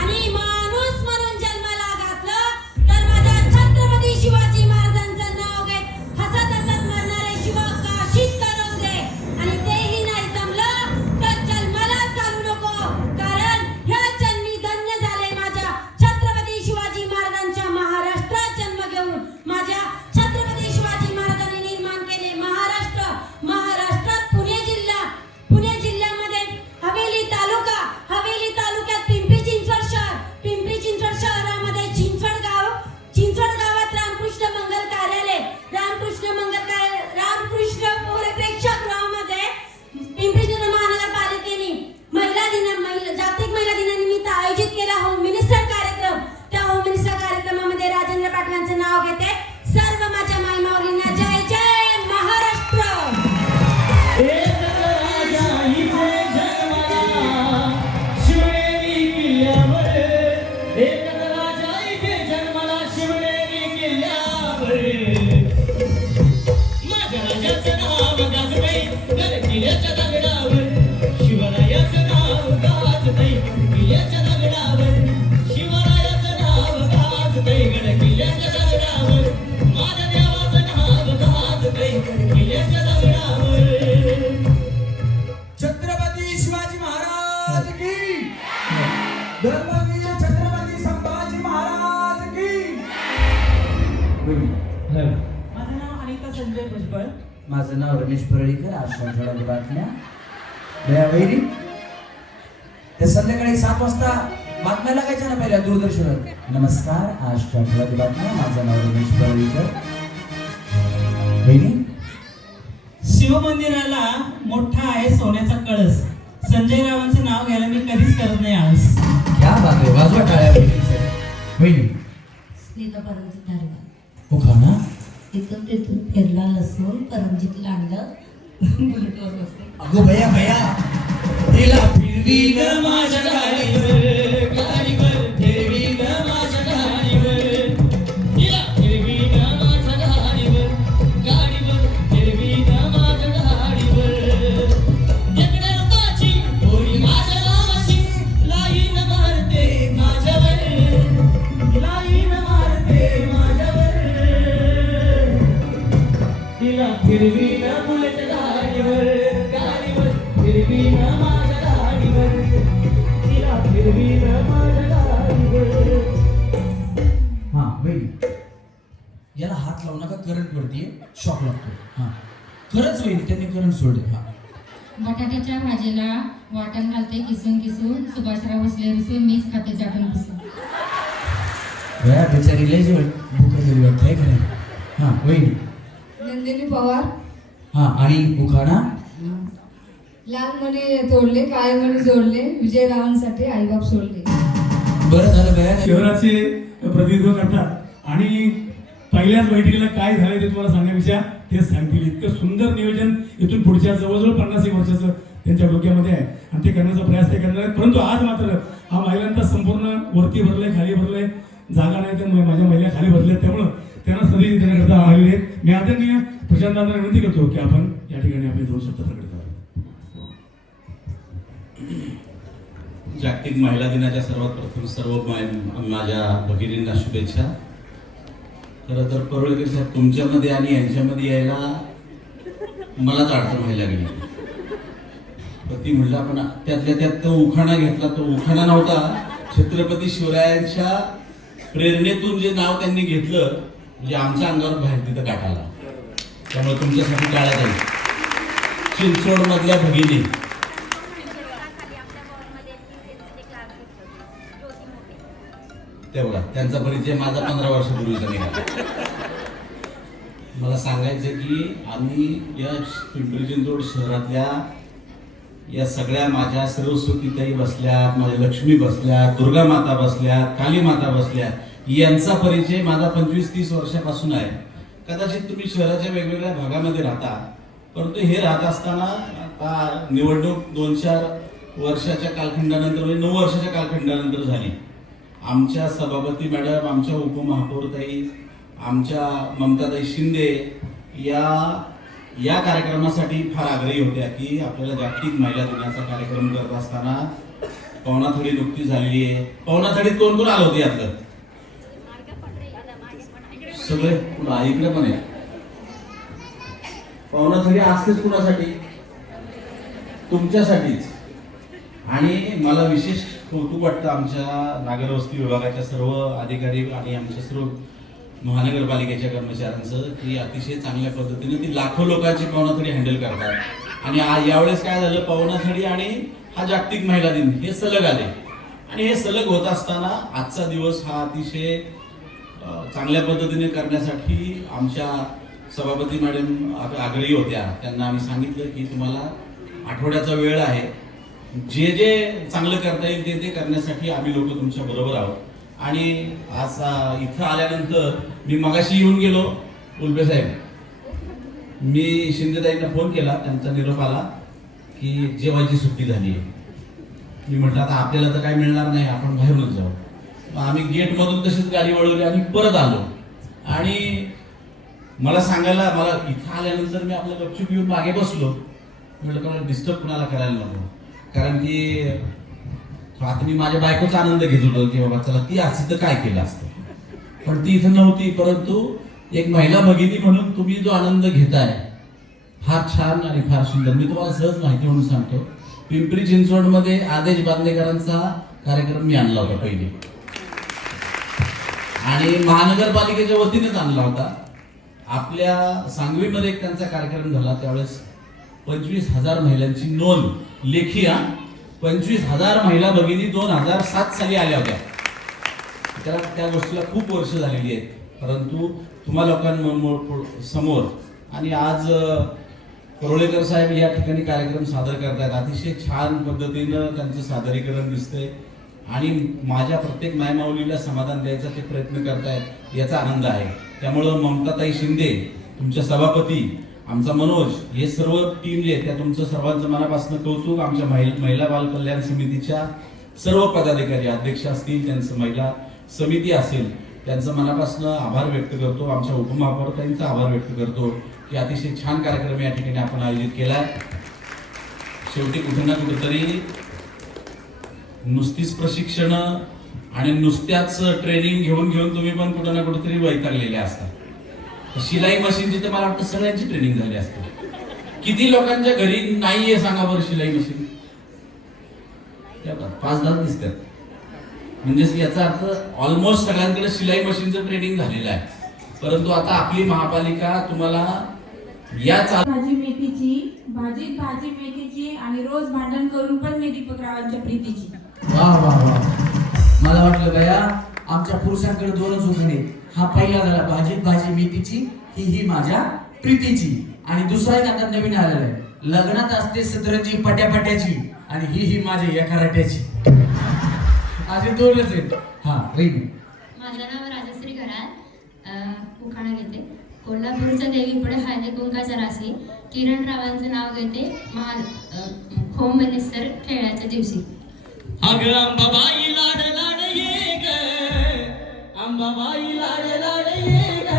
आणि माणूस म्हणून जन्माला घातलं तर माझ्या छत्रपती शिवाजी महाराजांचं नाव घेत हसत हसत मरणारे शिवा काशीत तरवू दे. आणि तेही नाही जमलं तर जन्माला चालू नको, कारण ह्या जन्मी धन्य झाले माझ्या छत्रपती शिवाजी महाराजांच्या महाराष्ट्रात जन्म घेऊन. माझ्या छत्रपती शिवाजी महाराजांनी निर्माण केले महाराष्ट्र. महाराष्ट्रात पुणे जिल्ह्यामध्ये हवेली तालुक्यात पिंपरी चिंचवड शहर, पिंपरी चिंचवड शहरामध्ये चिंचवड गावात रामकृष्ण मंगल कार्यालय, रामकृष्ण प्रेक्षागृहामध्ये पिंपरी चिंचवड महानगरपालिकेने जागतिक महिला दिनानिमित्त आयोजित केला होम मिनिस्टर कार्यक्रम. त्या होम मिनिस्टर कार्यक्रमामध्ये राजेंद्र पाटलांचं नाव घेते. सर्व माझ्या मायमाऊलींना जय जय महाराष्ट्र. एक राजा इथे जन्माला शिवनेरी किल्ल्यावर. एक राजा इथे जन्माला शिवनेरी किल्ल्यावर. माझ्या राजाचं नाव गाजतंय गड किल्ल्याच्या दगडावर. शिवरायाचं नाव गाजतंय किल्ल्याच्या दगडावर. शिवरायाचं नाव गाजतंय गड किल्ल्याच्या दगडावर. माझ्या देवाचं नाव गाजतंय किल्ल्याच्या दगडावर. छत्रपती शिवाजी महाराज की धर्मवीर छत्रपती संभाजी महाराज की. माझं नाव अनिता संजय भुजबळ. माझं नाव रमेश परळीकर. आश्रम ठळक बातम्या दयावैरी. त्या संध्याकाळी 7 वाजता बातम्या लागायच्या ना पहिल्या दूरदर्शनवर. नमस्कार, आश्रम ठळक बातम्या. माझं नाव रमेश परळीकर. वहिनी शिवमंदिराला मोठा आहे सोन्याचा कळस. संजय रावांचं नाव घ्यायला मी कधीच करत नाही आळस. क्या बात आहे, वाजवा टाळ्या वहिनी. स्नेहा परमजीत धारवाड. उखाणा तिथून फिरला लसूण परमजीत लांडलं बुलेटवर बसून. अगो भया तिला फिरवी ग माझ्या गाडीवर फिरवी ग माझ्या गाडीवर. तिला फिरवी ग माझ्या गाडीवर फिरवी ग माझ्या गाडीवर. तिकडे रुताची होळी माझ्या नावाची लाईन मारते माझ्यावर. लाईन मारते माझ्यावर. तिला फिरवी ग बुलेट गाडीवर फिरवी ग माझ्या गाडीवर. तिला फिरवी ग माझ्या गाडीवर. हा वहिनी, याला हात लावू नका, करंट वरती शॉक लागतो. हा खरंच वहिनी, त्यांनी करंट सोडले. हा बटाट्याच्या भाजीला वाटण घालते किसून किसून. सुभाषराव बसले रुसून मीच खाते चाटून पुसून. भया बिचारी लय जेवण भूक गेली वाटतंय का नाही. हा वहिनी. नंदिनी पवार. हा आणि उखाणा लहान मणी तोडले काळे मणी जोडले. विजयरावांसाठी आईबाप सोडले. बरं झालं भया. शहराचे प्रतिनिधित्व करतात आणि पहिल्याच बैठकीला काय झालं ते तुम्हाला सांगण्यापेक्षा तेच सांगतील. इतकं सुंदर नियोजन इथून पुढच्या जवळजवळ 50 वर्षाचं त्यांच्या डोक्यामध्ये आहे आणि ते करण्याचा प्रयास ते करणार आहेत. परंतु आज मात्र हा महिलांचा संपूर्ण वरती भरलंय, खाली भरलंय, जागा नाही तर माझ्या महिला खाली भरल्या, त्यामुळं त्यांना संधी देण्याकरता आलेले आहेत. मी आदरणीय प्रशांतांना विनंती करतो की आपण या ठिकाणी आपले 2 शब्द प्रकट करावे. जागतिक महिला दिनाच्या सर्वात प्रथम सर्व माझ्या भगिनींना शुभेच्छा. खरं तर परळकर साहेब, तुमच्यामध्ये आणि यांच्यामध्ये यायला मलाच अडचण व्हायला लागली. तर ती म्हटलं आपण त्यातल्या त्यात तो उखाणा घेतला. तो उखाणा नव्हता, छत्रपती शिवरायांच्या प्रेरणेतून जे नाव त्यांनी घेतलं म्हणजे आमच्या अंगावर बाहेर तिथं काटाला. त्यामुळे तुमच्यासाठी टाळ्या जाईल. चिंचवड मधल्या भगिनी ते बघा त्यांचा परिचय माझा 15 वर्षापूर्वीचा निघाला. मला सांगायचं की आम्ही या पिंपरी चिंचवड शहरातल्या या सगळ्या माझ्या सरस्वतीताई बसल्यात, माझ्या लक्ष्मी बसल्यात, दुर्गा माता बसल्यात, काली माता बसल्यात, यांचा परिचय माझा 25-30 वर्षापासून आहे. कदाचित तुम्ही शहराच्या वेगवेगळ्या भागामध्ये राहता, परंतु हे राहत असताना आता निवडणूक 2-4 वर्षाच्या कालखंडानंतर म्हणजे 9 वर्षाच्या कालखंडानंतर झाली. आमच्या सभापती मॅडम, आमच्या उपमहापौरताई, आमच्या ममताताई शिंदे या कार्यक्रमासाठी फार आग्रही होत्या की आपल्याला जागतिक महिला दिनाचा कार्यक्रम करत असताना पवनाथडी नुकतीच झालेली आहे. पवनाथडीत कोण कोण आलं होते यातलं? सगळे इकडे पण आहे. पवनाथडी असतेच कुणासाठी? तुमच्यासाठीच. आणि मला विशेष कौतुक वाटतं आमच्या नागरवस्ती विभागाच्या सर्व अधिकारी आणि आमच्या सर्व महानगरपालिकेच्या कर्मचाऱ्यांचं की अतिशय चांगल्या पद्धतीने ती लाखो लोकांची पवनाथडी हँडल करतात. आणि यावेळेस काय झालं, पवनाथडी आणि हा जागतिक महिला दिन हे सलग आले. आणि हे सलग होत असताना आजचा दिवस हा अतिशय चांगल्या पद्धतीने करण्यासाठी आमच्या सभापती मॅडम आग्रही होत्या. त्यांना आम्ही सांगितलं की तुम्हाला आठवड्याचा वेळ आहे, जे जे चांगलं करता येईल ते करण्यासाठी आम्ही लोक तुमच्या बरोबर आहोत. आणि आज इथं आल्यानंतर मी मगाशी येऊन गेलो. उल्बे साहेब, मी शिंदेताईंना फोन केला, त्यांचा निरोप आला की जेवायची सुट्टी झाली आहे. मी म्हटलं आता आपल्याला तर काय मिळणार नाही, आपण बाहेरूनच जाऊ. आम्ही गेटमधून तशीच गाडी वळवली आणि परत आलो. आणि मला इथं आल्यानंतर मी आपलं गपचूप येऊन मागे बसलो. म्हटलं का डिस्टर्ब कुणाला करायला नको, कारण की आता मी माझ्या बायकोचा आनंद घेत होतो की बाबा चला ती असती तर काय केलं असतं, पण ती इथं नव्हती. परंतु एक महिला भगिनी म्हणून तुम्ही जो आनंद घेताय फार छान आणि फार सुंदर. मी तुम्हाला सहज माहिती म्हणून सांगतो, पिंपरी चिंचवडमध्ये आदेश बांदेकरांचा कार्यक्रम मी आणला होता पहिले, आणि महानगरपालिकेच्या वतीनेच आणला होता. आपल्या सांगवीमध्ये एक त्यांचा कार्यक्रम झाला, त्यावेळेस 25,000 महिलांची नोंद लेखी 25,000 महिला भगिनी 2007 साली आल्या होत्या. त्या गोष्टीला खूप वर्ष झालेली आहेत. परंतु तुम्हा लोकांसमोर आणि आज परोळेकर साहेब या ठिकाणी कार्यक्रम सादर करतायत. अतिशय छान पद्धतीनं त्यांचं सादरीकरण दिसतंय आणि माझ्या प्रत्येक मायमाऊलीला समाधान द्यायचा ते प्रयत्न करतायत, याचा आनंद आहे. त्यामुळं ममताताई शिंदे, तुमच्या सभापती, आमचा मनोज, हे सर्व टीम जे त्या तुमचं सर्वांचं मनापासून कौतुक. आमच्या महिला बाल कल्याण समितीच्या सर्व पदाधिकारी, अध्यक्ष असतील, त्यांचं महिला समिती असेल, त्यांचं मनापासून आभार व्यक्त करतो. आमच्या उपमहापौरताईंचा आभार व्यक्त करतो की अतिशय छान कार्यक्रम या ठिकाणी आपण आयोजित केलाय. शेवटी कुठे ना कुठेतरी नुसतीच प्रशिक्षण आणि नुसत्याच ट्रेनिंग घेऊन तुम्ही पण कुठे ना कुठेतरी वैतागलेले असतात. शिलाई मशीनची तर मला वाटतं सगळ्यांची ट्रेनिंग झाली असते. किती लोकांच्या घरी नाहीये सांगा बरं शिलाई मशीन? 5-10 दिसतात. म्हणजे याचा अर्थ ऑलमोस्ट सगळ्यांकडे शिलाई मशीनचं ट्रेनिंग झालेलं आहे. परंतु आता आपली महापालिका तुम्हाला या भाजी मेथीची आणि रोज भांडण करून पण मी दीपकरावांच्या प्रीतीची. वा वा वा, मला वाटलं गया आमच्या पुरुषांकडे 2च उमेदवार. हा पहिला झाला भाजी मेथीची, ही माझ्या प्रीतीची. आणि दुसरा एक आता नवीन आलेला आहे, लग्नात असते सतरंजी पट्यापट्याची आणि ही माझी या कराट्याची. असे 2च आहेत. हा रेडी. माझं नाव राजश्री घरात, उखाणा घेते. कोल्हापूरच्या देवी पुढे हळदी कुंकाच्या राशी, किरण रावांचं नाव घेते होम मिनिस्टर खेळाच्या दिवशी. अगं अंबाबाई लाड लाड ये ग, अंबाबाई लाड लाड ये ग,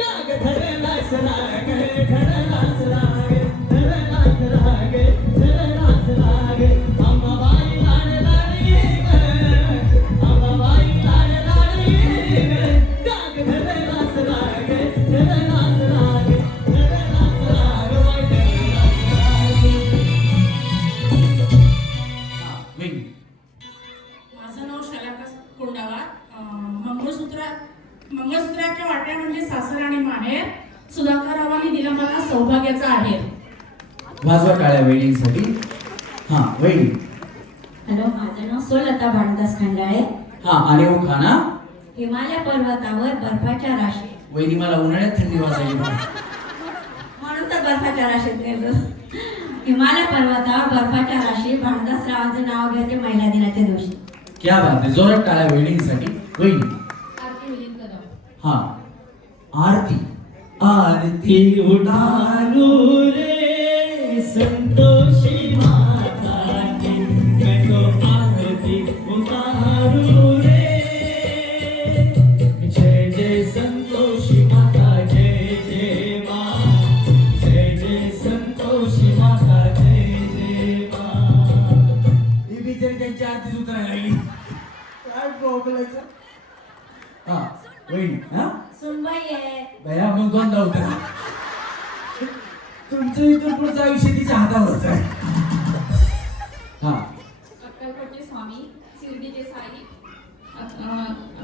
गाग धरलास राग, धरलास राग, धरलास राग, धरलास राग. अंबाबाई लाड लाड ये ग, अंबाबाई लाड लाड ये ग, गाग धरलास राग, धरलास राग, धरलास राग, माझं नाव शलाका कोंडावा. मंगळसूत्राच्या वाट्या म्हणजे सासर आणि माहेर. सुधाकररावांनी दिला मला सौभाग्याचा आहेर. वाजवा काळ्या वेळीसाठी. हा वहिनी. हॅलो, माझं नाव सोलता भानदास खंडाळे. हा आणि उखाणा हिमालय पर्वतावर बर्फाच्या राशी. वहिनी मला उन्हाळ्यात थंडी वाजायची बघा. म्हणून तर बर्फाच्या राशीत गेलो. हिमालय पर्वतावर बर्फाच्या राशी भानुदास रावांचं नाव घेते महिला दिनाच्या दिवशी. क्या बात आहे, जोरात टाळ्या वहिनीसाठी. वहिनी आरती मिलिंद कदम. हा आरती. आरती उठारू रे संतोषी माता की, मैं तो आरती उतारू रे. जय जय संतोषी माता, जय जय माँ. जय जय संतोषी माता, जय जय माँ. ही बिचारी त्यांची आरतीच उतरायला लागली. काय प्रॉब्लेम. हा वहिनी. हा सुनबाई आहे. बया मग दोनदा उतरा. तुमचं इथून पुढचं आयुष्य तिच्या हातावरच आहे. हा अक्कलकोटचे स्वामी, शिर्डीचे साई.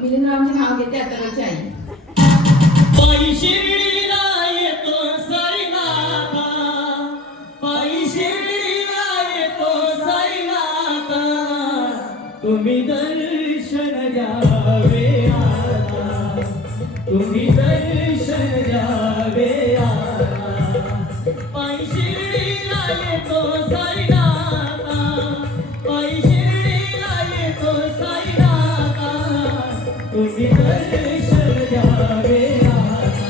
मिलिंदरावांचे नाव घेते अक्कलकोटची आई. पायी शिर्डीला येतो साईनाथा, पायी शिर्डीला येतो साईनाथा. तुम्ही दर्शन द्यावे आता, तुम्ही दर्शन द्यावे आता. पायी शिर्डीला येतो साईनाथा, पायी शिर्डीला येतो साईनाथा. तुम्ही दर्शन द्यावे आता,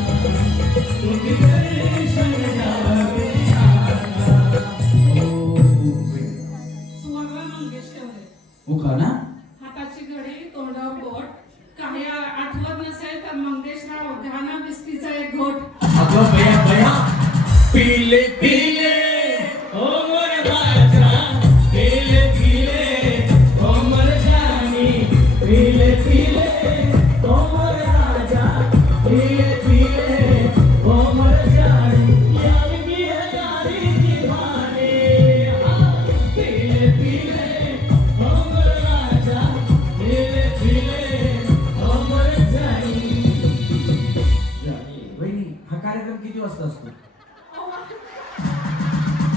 तुम्ही दर्शन द्यावे आता. सुवर्णा मंगेशकर. हो का ना. हाताची घडी, तोंडावर बोट. काही आठवत नसेल तर मंगेशराव घाना बिस्कीचा एक घोट. अगं बया बया. पीले पीले ओ मोर बाजा, पीले पीले ओ मोर जानी. पीले पीले ओ मोर राजा, पीले पीले ओ मोर जानी. यार की है यारी दीवानी. पीले पीले ओ मोर राजा, पीले पीले ओ मोर जानी. वहिनी हा कार्यक्रम किती वाजता असतो.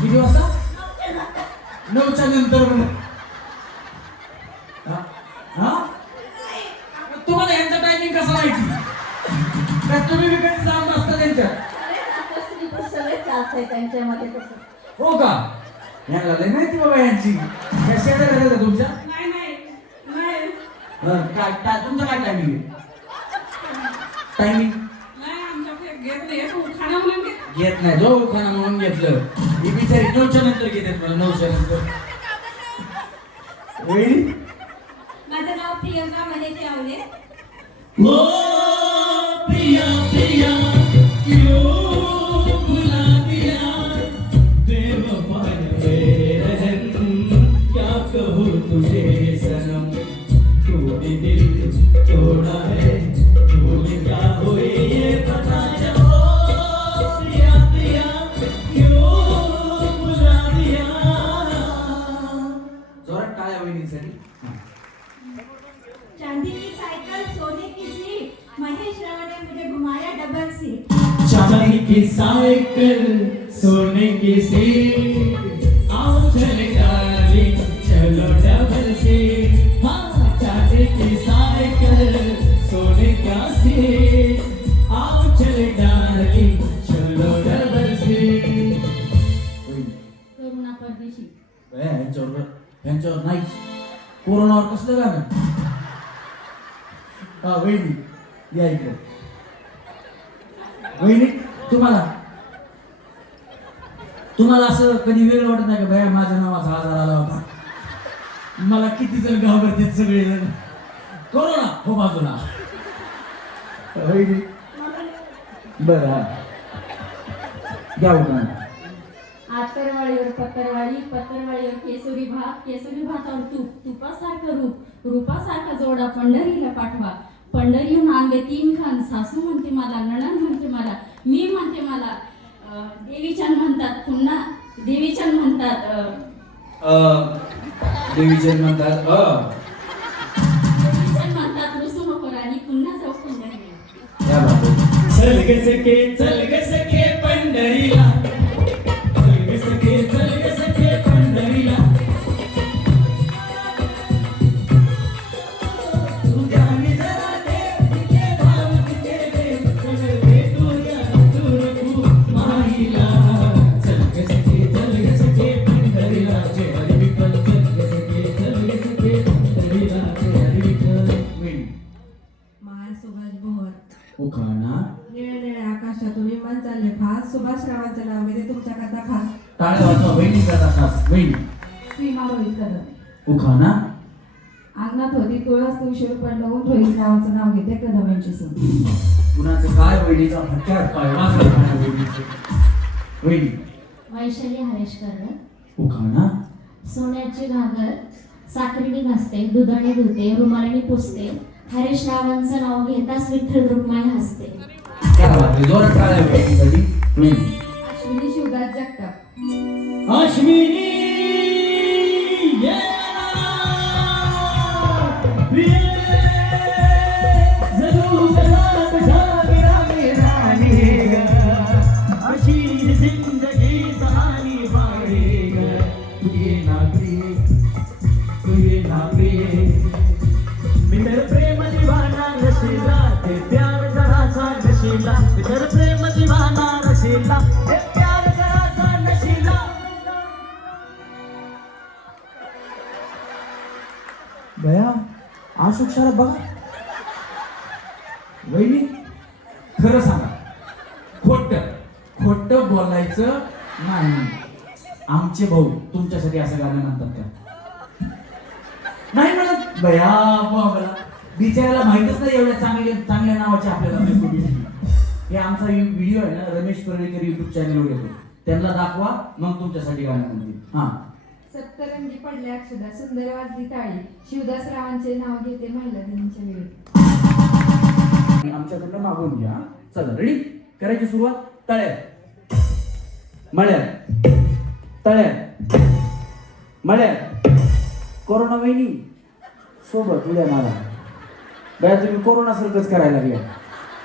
किती वाजता. 9च्या नंतर. हा तुम्हाला यांचा टायमिंग कसा माहिती. का तुम्ही विकत जाऊन असता त्यांच्या. सगळे चालतंय त्यांच्यामध्ये तसं. हो का. यांना लय माहिती बाबा यांची. कशा करायचं तुमच्या. नाही नाही नाही काय तुमचं काय टायमिंग आहे. टायमिंग नाही आमच्याकडे घेत नाही. उखाणा म्हणून घेत. घेत नाही. जो उखाणा म्हणून घेतलं. ही बिचारी 9च्या नंतर घेतात मला. 9च्या नंतर. वहिनी माझं नाव प्रियंका महेश आवले. ओ पिया पिया क्यों भुला दिया, बेवफा रहन क्या कहूँ तुझे सनम. तूने दिल तोड़ा है, भूल क्या हुई ये बता जा. ओ पिया पिया क्यों भुला दिया. जोरात टाळ्या वहिनीसाठी. चांदी की साइकिल, सोने की सीट, महेश राव ने मुझे घुमाया डबल सीट. चांदी की साइकिल, सोने की सीट. आओ चले डार्लिंग चलो डबल सीट. हाँ चांदी की साइकिल, सोने का सीट. आओ चले डार्लिंग चलो डबल सीट. करुणा परदेशी. यांच्यावर नाही. कोरोनावर कसलं गाणं. हा वहिनी या इकडे. वहिनी तुम्हाला असं कधी वेळ वाटत नाही का भया माझ्या नावाचा आजार आला होता. मला किती जण घाबरतात सगळे जण. कोरोना हो बाजूला. वहिनी बरं हा घ्या उखाणा. आतरवाळीवर पत्तरवाळी, पत्तरवाळीवर केसरी भात, केसरी भातावर तूप, तुपासारखं रूप, रूपासारखा जोडा पंढरीला पाठवा. पंढरीहून आणले 3 खान. सासू म्हणते मला, नणंद म्हणते मला, मी म्हणते मला. देवीचंद म्हणतात पुन्हा, देवीचंद म्हणतात देवीचे म्हणतात देवीचंद म्हणतात रुसू नको राणी, पुन्हा जाऊ पंढरीला. क्या बात आहे. चल ग सखे पंढरीला. चल ग सखे पंढरीला. तू ध्यानी जरा दे उखाणा निळ्या निळ्या आकाशातून विमान चालले फास सुभाषरावांचं नाव घेते तुमच्याकरता खास. टाळे वाजवा वहिनी करता खास वहिनी. सीमा रोहित कदम. उखाणा अंगणात होती तुळस तुळशी पण लावून रोहित नावाचं नाव घेते कदम यांची सून. कुणाचं काय वहिनीचा फटक्यात पाय वाजवा खाण्या वहिनीचे. वहिनी. वैशाली हरेश कदम. उखाणा सोन्याची घागर साखरेने घासते दुधाने धुते रुमालाने पुसते हरेश रावांचं नाव घेताच विठ्ठल रुक्माई हसते. क्या बात आहे, जोरात टाळ्या वहिनीसाठी. वहिनी. अश्विनी शिवदास जगताप. अश्विनी अशी जिंदगी सहानी पाडेगा तुझे नाप्रिय मित्र प्रेम दीवाना रसेला ते प्यार जरासा नशीला मित्र प्रेम दीवाना रसेला ते प्यार जरासा नशीला. बया अशोक शरद बघा. वहिनी खरं सांगा, खोट बोलायचं नाही. आमचे भाऊ तुमच्यासाठी असं गाणं म्हणतात का? नाही म्हणत. बया बाबा बिचाराला माहितच नाही एवढ्या चांगल्या नावाचे आपल्याला माहिती. हे आमचा व्हिडिओ आहे ना, रमेश पर्रीकर युट्यूब चॅनलवर येतो, त्यांना दाखवा, मग तुमच्यासाठी गाणं म्हणतील. हा. सप्तरंगी पडल्या अक्षदा सुंदर वाजली टाळी शिवदास रावांचे नाव घेते महिला दिनाच्या वेळी. आमच्याकडनं मागून घ्या. चला रेडी करायची सुरुवात. तळ्यात मळ्यात तळ्यात मळ्यात कोरोना वहिनी सोबत उद्या मला. बया तुम्ही कोरोना सारखंच करायला लागल्या.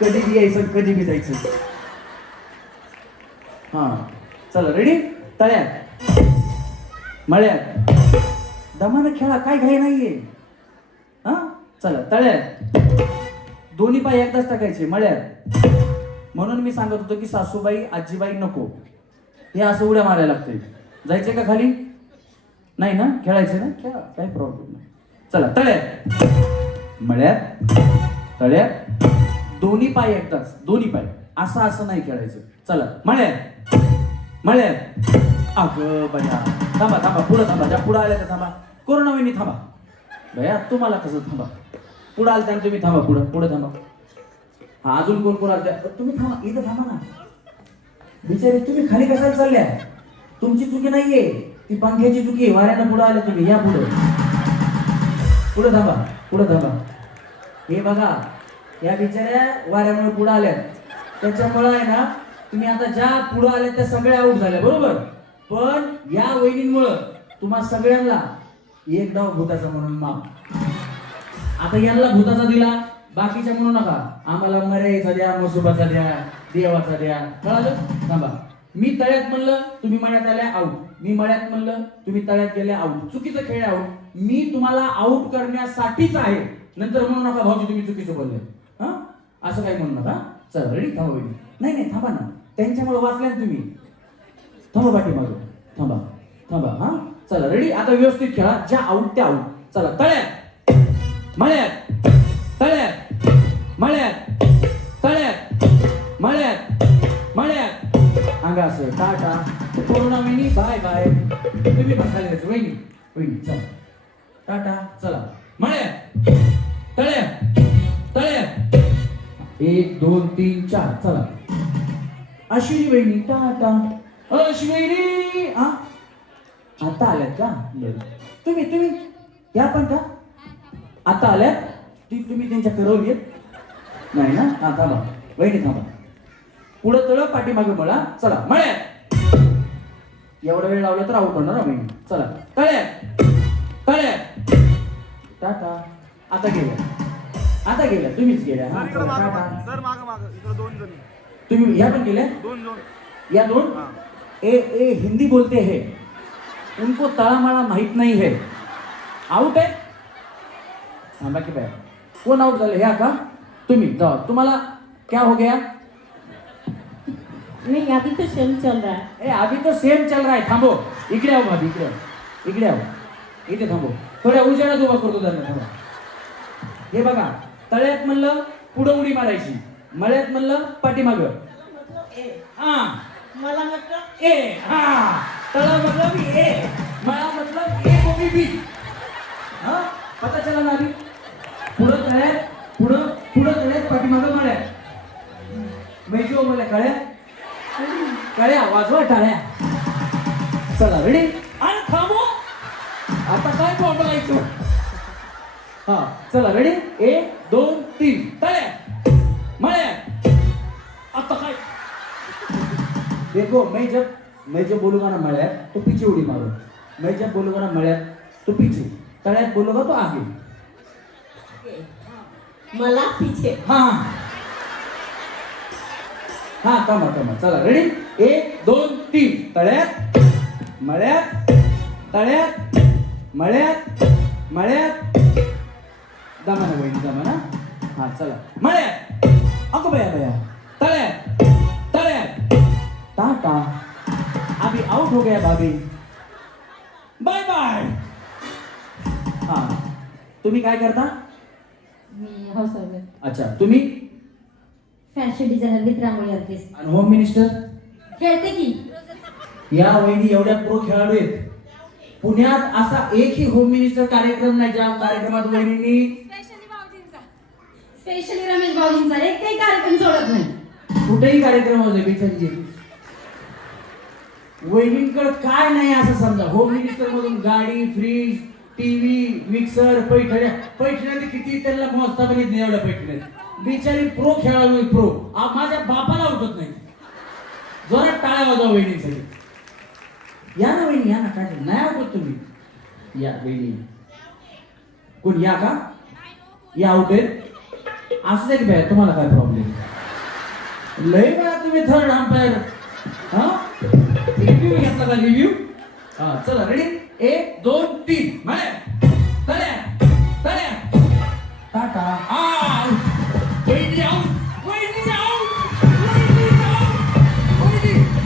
कधी बी यायचं कधी बी जायचं. हा चला रेडी. तळ्यात मळ्यात दमानं खेळा, काय घाई नाहीये. हा चला. तळ्यात दोन्ही पाय एकदाच टाकायचे. मळ्यात म्हणून मी सांगत होतो की सासूबाई आजीबाई नको, हे असं उड्या मारायला लागतंय. जायचंय का खाली? नाही ना, खेळायचं ना, खेळा, काही प्रॉब्लेम नाही. चला. तळ्यात मळ्यात तळ्यात दोन्ही पाय एकदाच, दोन्ही पाय असं नाही खेळायचं. चला. मळ्यात मळ्यात अगं बया थांबा पुढं थांबा. ज्या पुढं आल्या तर थांबा. कोरोना वहिनी थांबा. बया तुम्हाला कसं थांबा, पुढं आल त्यानं तुम्ही थांबा. पुढं थांबा. हा अजून कोण आल तुम्ही थांबा. इथं थांबा ना. बिचारे तुम्ही खाली कशाला चालल्या? तुमची चुकी नाहीये, ती पंख्याची चुकी आहे. वाऱ्यानं पुढं आले तुम्ही. या पुढं थांबा. हे बघा या बिचाऱ्या वाऱ्यामुळे पुढं आल्या, त्याच्यामुळे आहे ना तुम्ही आता ज्या पुढं आल्या त्या सगळ्या आऊट झाल्या बरोबर. पण या वहिनींमुळं तुम्हा सगळ्यांना एक डाव भूताचा म्हणून माप. आता यांना भूताचा दिला, बाकीच्या म्हणू नका. आम्हाला मर्यायचा द्या, मसुबाचा द्या, देवाचा द्या. कळालं? थांबा. मी तळ्यात म्हणलं तुम्ही मळ्यात आल्या आऊट. मी मळ्यात म्हणलं तुम्ही तळ्यात गेल्या आऊट. चुकीचं खेळ आऊट. मी तुम्हाला आऊट करण्यासाठीच आहे. नंतर म्हणू नका भाऊजी तुम्ही चुकीचं बोलले. हा असं काही म्हणू नका. चला रेडी. थांबा वहिनी. नाही थांबा ना, त्यांच्यामुळे वाचल्या तुम्ही. थांबा पाठीमागं. थांबा. हा चला रेडी. आता व्यवस्थित खेळा. ज्या आऊट त्या आऊट. चला. तळ्यात मळ्यात तळ्यात मळ्यात तळ्यात मळ्यात अंगा असं. टाटा. कोरोना वहिनी बाय बाय. तुम्ही पण खाली जायचं. वहिनी चला. टाटा. चला. मळ्यात तळ्यात 1 2 3 4. चला. अश्विनी वहिनी टाटा. अश्विनी हा आता आल्यात का? तुम्ही या पण का आता आल्यात? तुम्ही त्यांच्या करवली नाही ना? हा थांबा वहिनी थांबा. पुढं तळ पाठीमागे मळा. चला. मळ्यात एवढा वेळ लावला तर आऊट होणार वहिनी. चला. तळ्यात टाटा. आता गेल्या तुम्हीच गेल्या. हा चला. टाटा. तुम्ही या पण गेल्या. या 2 ए हिंदी बोलते हैं, उनको तळामाळा माहित नहीं है. आउट है. हाँ बाकी बाय. कौन आउट झाले? ह्या का? तुम्ही जाओ. तुम्हाला क्या हो गया? नहीं अभी तो सेम चल रहा है. अभी तो सेम चल रहा है. थांबो. इकडे आओ भाभी. इकडे आओ. इथे थांबो. थोड्या उजेडात उभा करतो त्यांना. थांबा. हे बघा तळ्यात म्हणलं पुढं उडी मारायची. मळ्यात म्हणलं पाठीमाग हा मला मतलब ए हा तळा मतलब ए मळा मतलब ए कोबी बी हा पता चला ना अभी पुढं तळ्यात पुढं तळ्यात पाठीमाग मळ्यात माहिती हो मला कळ्या वाजवा टाळ्या चला रेडी आणि थांबो आता काय बोलायचं हा चला रेडी 1 2 3 तळ्या मळ्यात आता काय देखो मैं जब बोलूंगा ना मळ्यात तो पीछे उडी मारो मैं जब बोलूंगा ना मळ्यात तो पीछे तळ्यात बोलूंगा तो आगे मला पीछे हा हा कमा चला रेडी 1 2 3 तळ्यात मळ्यात तळ्यात मळ्यात दमाना वहिनी दमाना हा चला मळ्यात अगो बया तळ्यात टाटा अभी आउट हो गया भाभी बाय बाय हा तुम्ही काय करता मी हाऊस वाईफ, अच्छा तुम्ही fashion designer with rangoli artist. आणि होम मिनिस्टर खेळते की या वहिनी एवढ्या प्रो खेळाडू आहेत पुण्यात असा एकही होम मिनिस्टर कार्यक्रम नाही ज्या कार्यक्रमात वहिनींनी स्पेशली रमेश भाऊजींचा एकही कार्यक्रम सोडत नाही. कुठेही कार्यक्रम होते बेचारीचे वहिनींकडे काय नाही असं समजा होम मिनिस्टर मधून गाडी फ्रीज टीव्ही मिक्सर पैठण्या किती त्यांना मोजता पण येत नाही एवढ्या पैठण्यात बिचारी प्रो खेळाडू प्रो माझ्या बापाला उठत नाही जरा टाळ्या वाजवा वहिनींसाठी या ना वहिनी या ना काय नाही आवडत तुम्ही या वहिनी कोण या का या आउटेड असू दे की बाय तुम्हाला काय प्रॉब्लेम लय वेळा तुम्ही थर्ड अंपायर हा रिव्ह्यू घेतला का रिव्ह्यू हा चला रेडी 1 2 3 तळ्या टाटा आउट वहिनी आउट वहिनी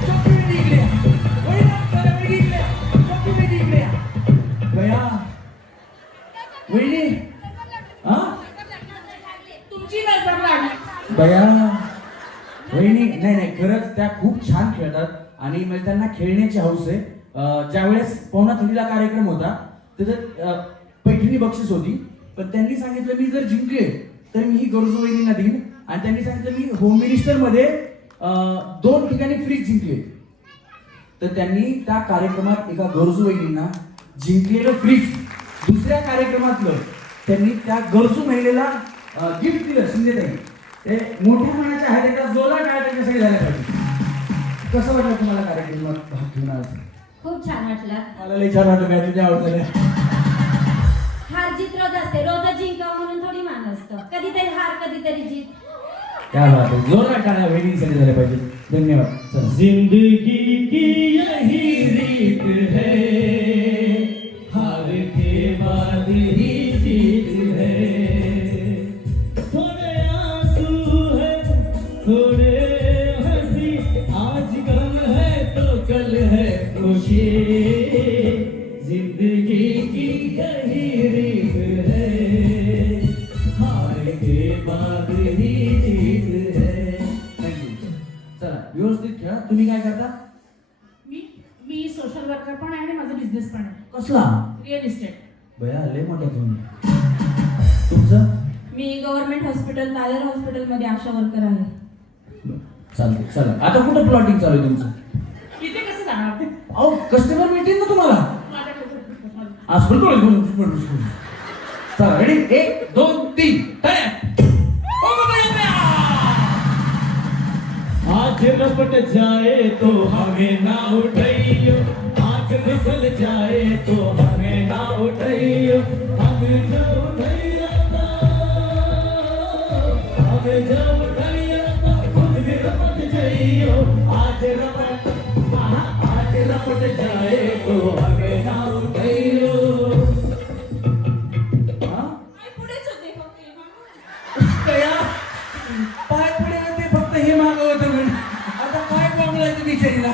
चॉकलेट निघल्या वहिनी निघल्या चॉकलेट निघल्या बया वहिनी हा तुमची नजर लागली. बया वहिनी नाही खरंच त्या खूप छान खेळतात आणि म्हणजे त्यांना खेळण्याची हौस आहे. ज्यावेळेस पवना थंडीला कार्यक्रम होता तिथं पैठणी बक्षीस होती पण त्यांनी सांगितलं मी जर जिंकले तर मी ही गरजू वहिनींना देईन आणि त्यांनी सांगितलं मी होम मिनिस्टर मध्ये 2 ठिकाणी फ्रीज जिंकले तर त्यांनी त्या कार्यक्रमात एका गरजू वहिनींना जिंकलेलं फ्रीज दुसऱ्या कार्यक्रमातलं त्यांनी त्या गरजू महिलेला गिफ्ट दिलं शिंदेताई ते मोठ्या मनाच्या आहेत एकदा जोला काय त्याच्यासाठी झाल्या पाहिजे. कसं वाटलं तुम्हाला कार्यक्रमात भाग घेऊन आज खूप छान वाटलं. मला लई छान वाटलं काय तुझ्या आवडतं हार जीत रोज असते, रोज जिंकावं म्हणून थोडी मान असतं. कधीतरी हार कधीतरी जीत. क्या बात है जोरदार टाळ्या वहिनींसाठी झाल्या पाहिजे. धन्यवाद. चला. जिंदगी की यही रीत है हार के बाद ही जीत है थोड़े आंसू है थोड़े हंसी आज गम है तो कल है खुशी जिंदगी की यही रीत है हार के बाद ही जीत है. थँक्यू. चला व्यवस्थित खेळा. तुम्ही काय करता मी सोशल वर्कर पण आहे आणि माझा बिझनेस पण आहे. कसला रिअल इस्टेट. बया लय मोठा तुम्ही तुमचं मी गव्हर्नमेंट हॉस्पिटल नायर हॉस्पिटलमध्ये आशा वर्कर आहे. चालते चला आता कुठं प्लॉटिंग चालू आहे तुमचं इथे कसं जाणार ते? अहो कस्टमर मिळतील ना तुम्हाला माझ्याकडे हॉस्पिटल चला रेडी 1 2 3 तळ्या आज लपट जाए तो हमें ना उठाइयो आज फिसल जाए तो हमें ना उठाइयो हम जो उठाइयो हमें जो उठाइयो खुद भी लपट जाइयो आज लपट जाए तो हमें ना उठाइयो. पुढेच होते पाय पुढे होते फक्त हे मागं होतं म्हणजे आता काय बोंबलायचं बिचारीला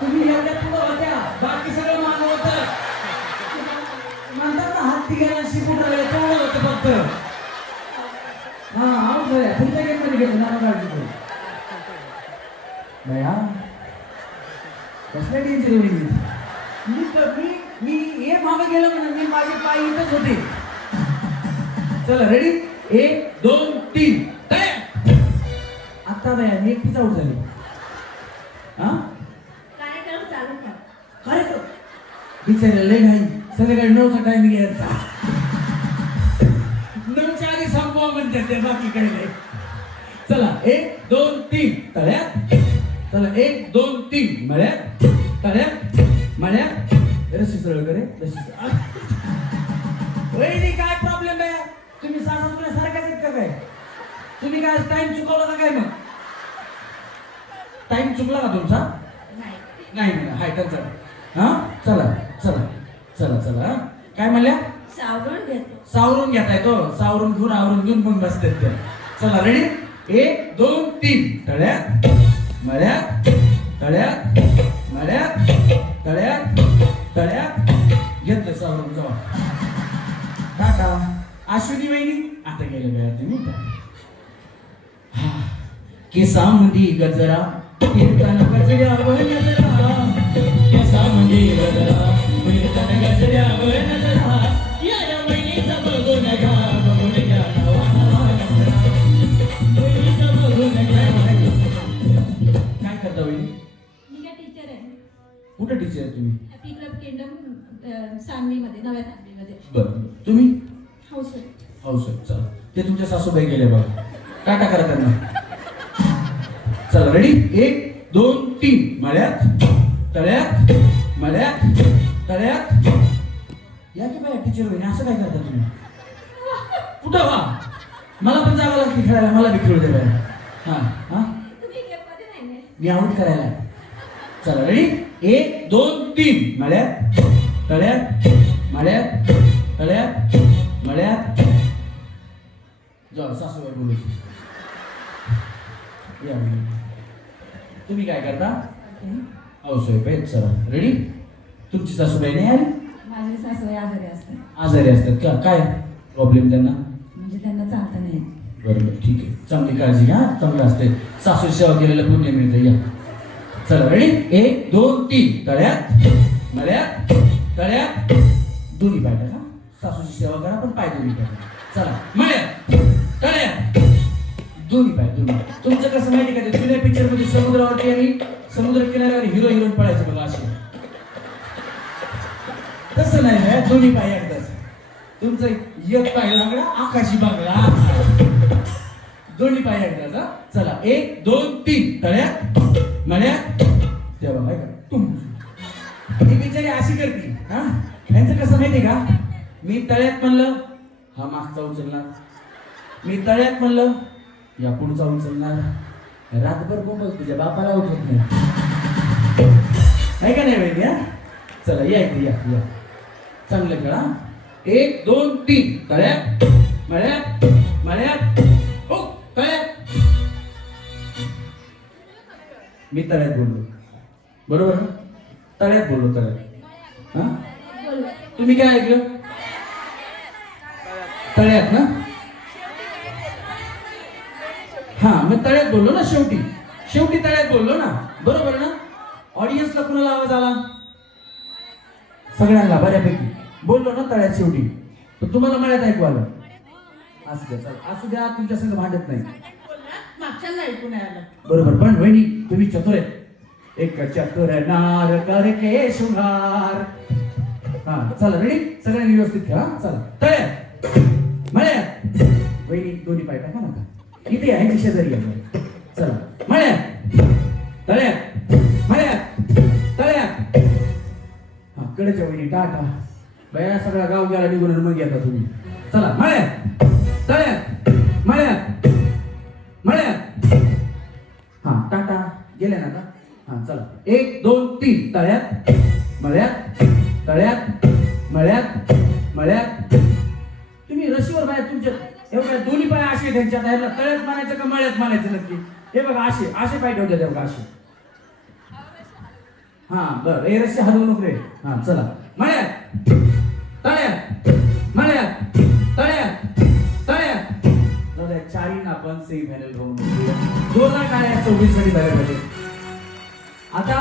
तुम्ही एवढ्या पुढं होत्या बाकी सगळं मागं होतं म्हणतात ना हात तिघांना शिकून राहिले तेवढं होतं फक्त पुढच्या गेम मध्ये घेतो ना काढतो बया कसल्या टेन्शन एवढी मी हे मागे गेलो म्हणून मी माझे पाय इथंच होते. चला रेडी 1 2 3 आता बया मी एकटीच आउट झाली. हा कार्यक्रम चालू कर. काय तो बिचारे लय नाही संध्याकाळी 9चा टायमिंग यायचा 9च्या आधी संपवा म्हणतात ते बाकीकडे नाही. चला 1 2 3 तळ्यात. चला 1 2 3 मळ्यात तळ्यात मळ्यात. रस्सी सरळ करे रस्सी वहिनी काय प्रॉब्लेम आहे तुम्ही सासूला सारखाच आहेत का काय तुम्ही काय टाइम चुकवला का काय मग टाइम चुकला का तुमचा नाही नाही हाय तर चला हा चला चला चला चला काय म्हणल्या सावरण घेतो. सावरून घेताय तो सावरून घेऊन आवरून घेऊन पण बसतात ते. चला रेडी 1 2 3 तळ्यात मळ्यात तळ्यात मळ्यात तळ्यात तळ्यात घेतलं सावरून जाऊ. टाटा अश्विनी वहिनी आता गेले वेळा तुम्ही केसामध्ये गजरा कीर्तन गजऱ्यावर नजरा केसामध्ये गजरा कीर्तन गजऱ्यावर नजरा या वहिनीचा बघून घ्या बघून घ्या वहिनीचा बघून घ्या. काय करता वहिनी? मी काय टीचर आहे. कुठं टीचर आहे तुम्ही? हॅपी क्लब किंगडम सांगलीमध्ये नव्या सांगलीमध्ये. बरं तुम्ही हाऊस चला ते तुमच्या सासूबाई गेले बघा टाटा करा त्यांना. चला रेडी 1 2 3 मळ्यात तळ्यात मळ्यात तळ्यात. या की बाया टीचर होईन असं काय करता तुम्ही कुठं वा मला पण जावं लागते खेळायला मला बी खेळू दे बाया. हां हां मी आऊट करायला. चला रेडी 1 2 3 मळ्यात तळ्यात मळ्यात तळ्यात मळ्यात. जाऊ सासूबाई बोलू या तुम्ही काय करता हाऊसवाईफ आहे. चला रेडी तुमची सासूबाई नाही आली माझे सासू आजारी असतात. आजारी असतात का काय प्रॉब्लेम त्यांना म्हणजे त्यांना चालता नाही. बरोबर ठीक आहे चांगली काळजी घ्या चांगलं असते सासू सेवा केलेलं पुण्य मिळतं. या चला रेडी 1 2 3 तळ्यात मळ्यात तळ्यात दोन्ही पाय टाका. सासूची सेवा करा पण पाय दोन्ही टाका. चला मळ्यात तळ्यात दोन्ही पाय दोन्ही. तुमचं कसं माहिती का ते जुन्या पिक्चर मध्ये समुद्रावरती आणि समुद्र किनाऱ्यावर हिरो हिरोईन पडायचे बघा असे तसं नाही ना दोन्ही पाय एकदाच. तुमचं एक पाय लागला आकाशी बागला दोन्ही पाय एकदाच. हा चला 1 2 3 तळ्यात मळ्यात तेव्हा बाय का तुम ही बिचारी अशी करते. हा यांचं कसं माहिती का मी तळ्यात म्हणलं हा मागचा उचलणार मी तळ्यात म्हणलं या पुढचा उचलणार रातभर बोंबल तुझ्या बापाला उठत नाही का नाही माहिती. हा चला या इथे या चांगलं खेळा 1 2 3 तळ्यात मळ्यात मळ्यात हो तळ्यात. मी तळ्यात बोललो बरोबर ना तळ्यात बोललो तळ्यात. हा तुम्ही काय ऐकलं तळ्यात ना. हा मी तळ्यात बोललो ना शेवटी तळ्यात बोललो ना बरोबर ना. ऑडियन्सला कुणाला आवाज आला सगळ्यांना बऱ्यापैकी बोललो ना तळ्यात शेवटी. तर तुम्हाला मळ्यात ऐकू आलं असू द्या तुमच्या संग भांडत नाही मागच्याला ऐकून आलं बरोबर. पण वहिनी तुम्ही चतुर आहे एक चतुर नार करके शृंगार. हा चला रेडी सगळ्यांनी व्यवस्थित खेळा. चला तळ्यात मळ्यात वहिनी दोन्ही पाय टाका नका इथे आहे शेजारी आहे. चला मळ्यात तळ्यात मळ्यात तळ्यात. हा कडेच्या वहिनी टाटा बया सगळा गाव गेला निघून मग येता तुम्ही. चला मळ्यात तळ्यात मळ्यात मळ्यात. हा टाटा गेले ना का. हा चला 1 2 3 तळ्यात मळ्यात तळ्यात मळ्यात मळ्यात. तुम्ही रशीवर बाहेर तुमच्या एवढ्या दोन्ही पाय असे त्यांच्या तळ्यात मानायचं का मळ्यात मानायचं नक्की हे बघा असे पाय ठेवले तेव्हा असे. हा बरं हे रस्सी हलवू नको रे. हा चला मळ्यात तळ्यात मळ्यात तळ्यात तळ्यात. चारी आपण सेमी फायनल राऊंड. जोरदार टाळ्या 24 साठी झाल्या पाहिजे. आता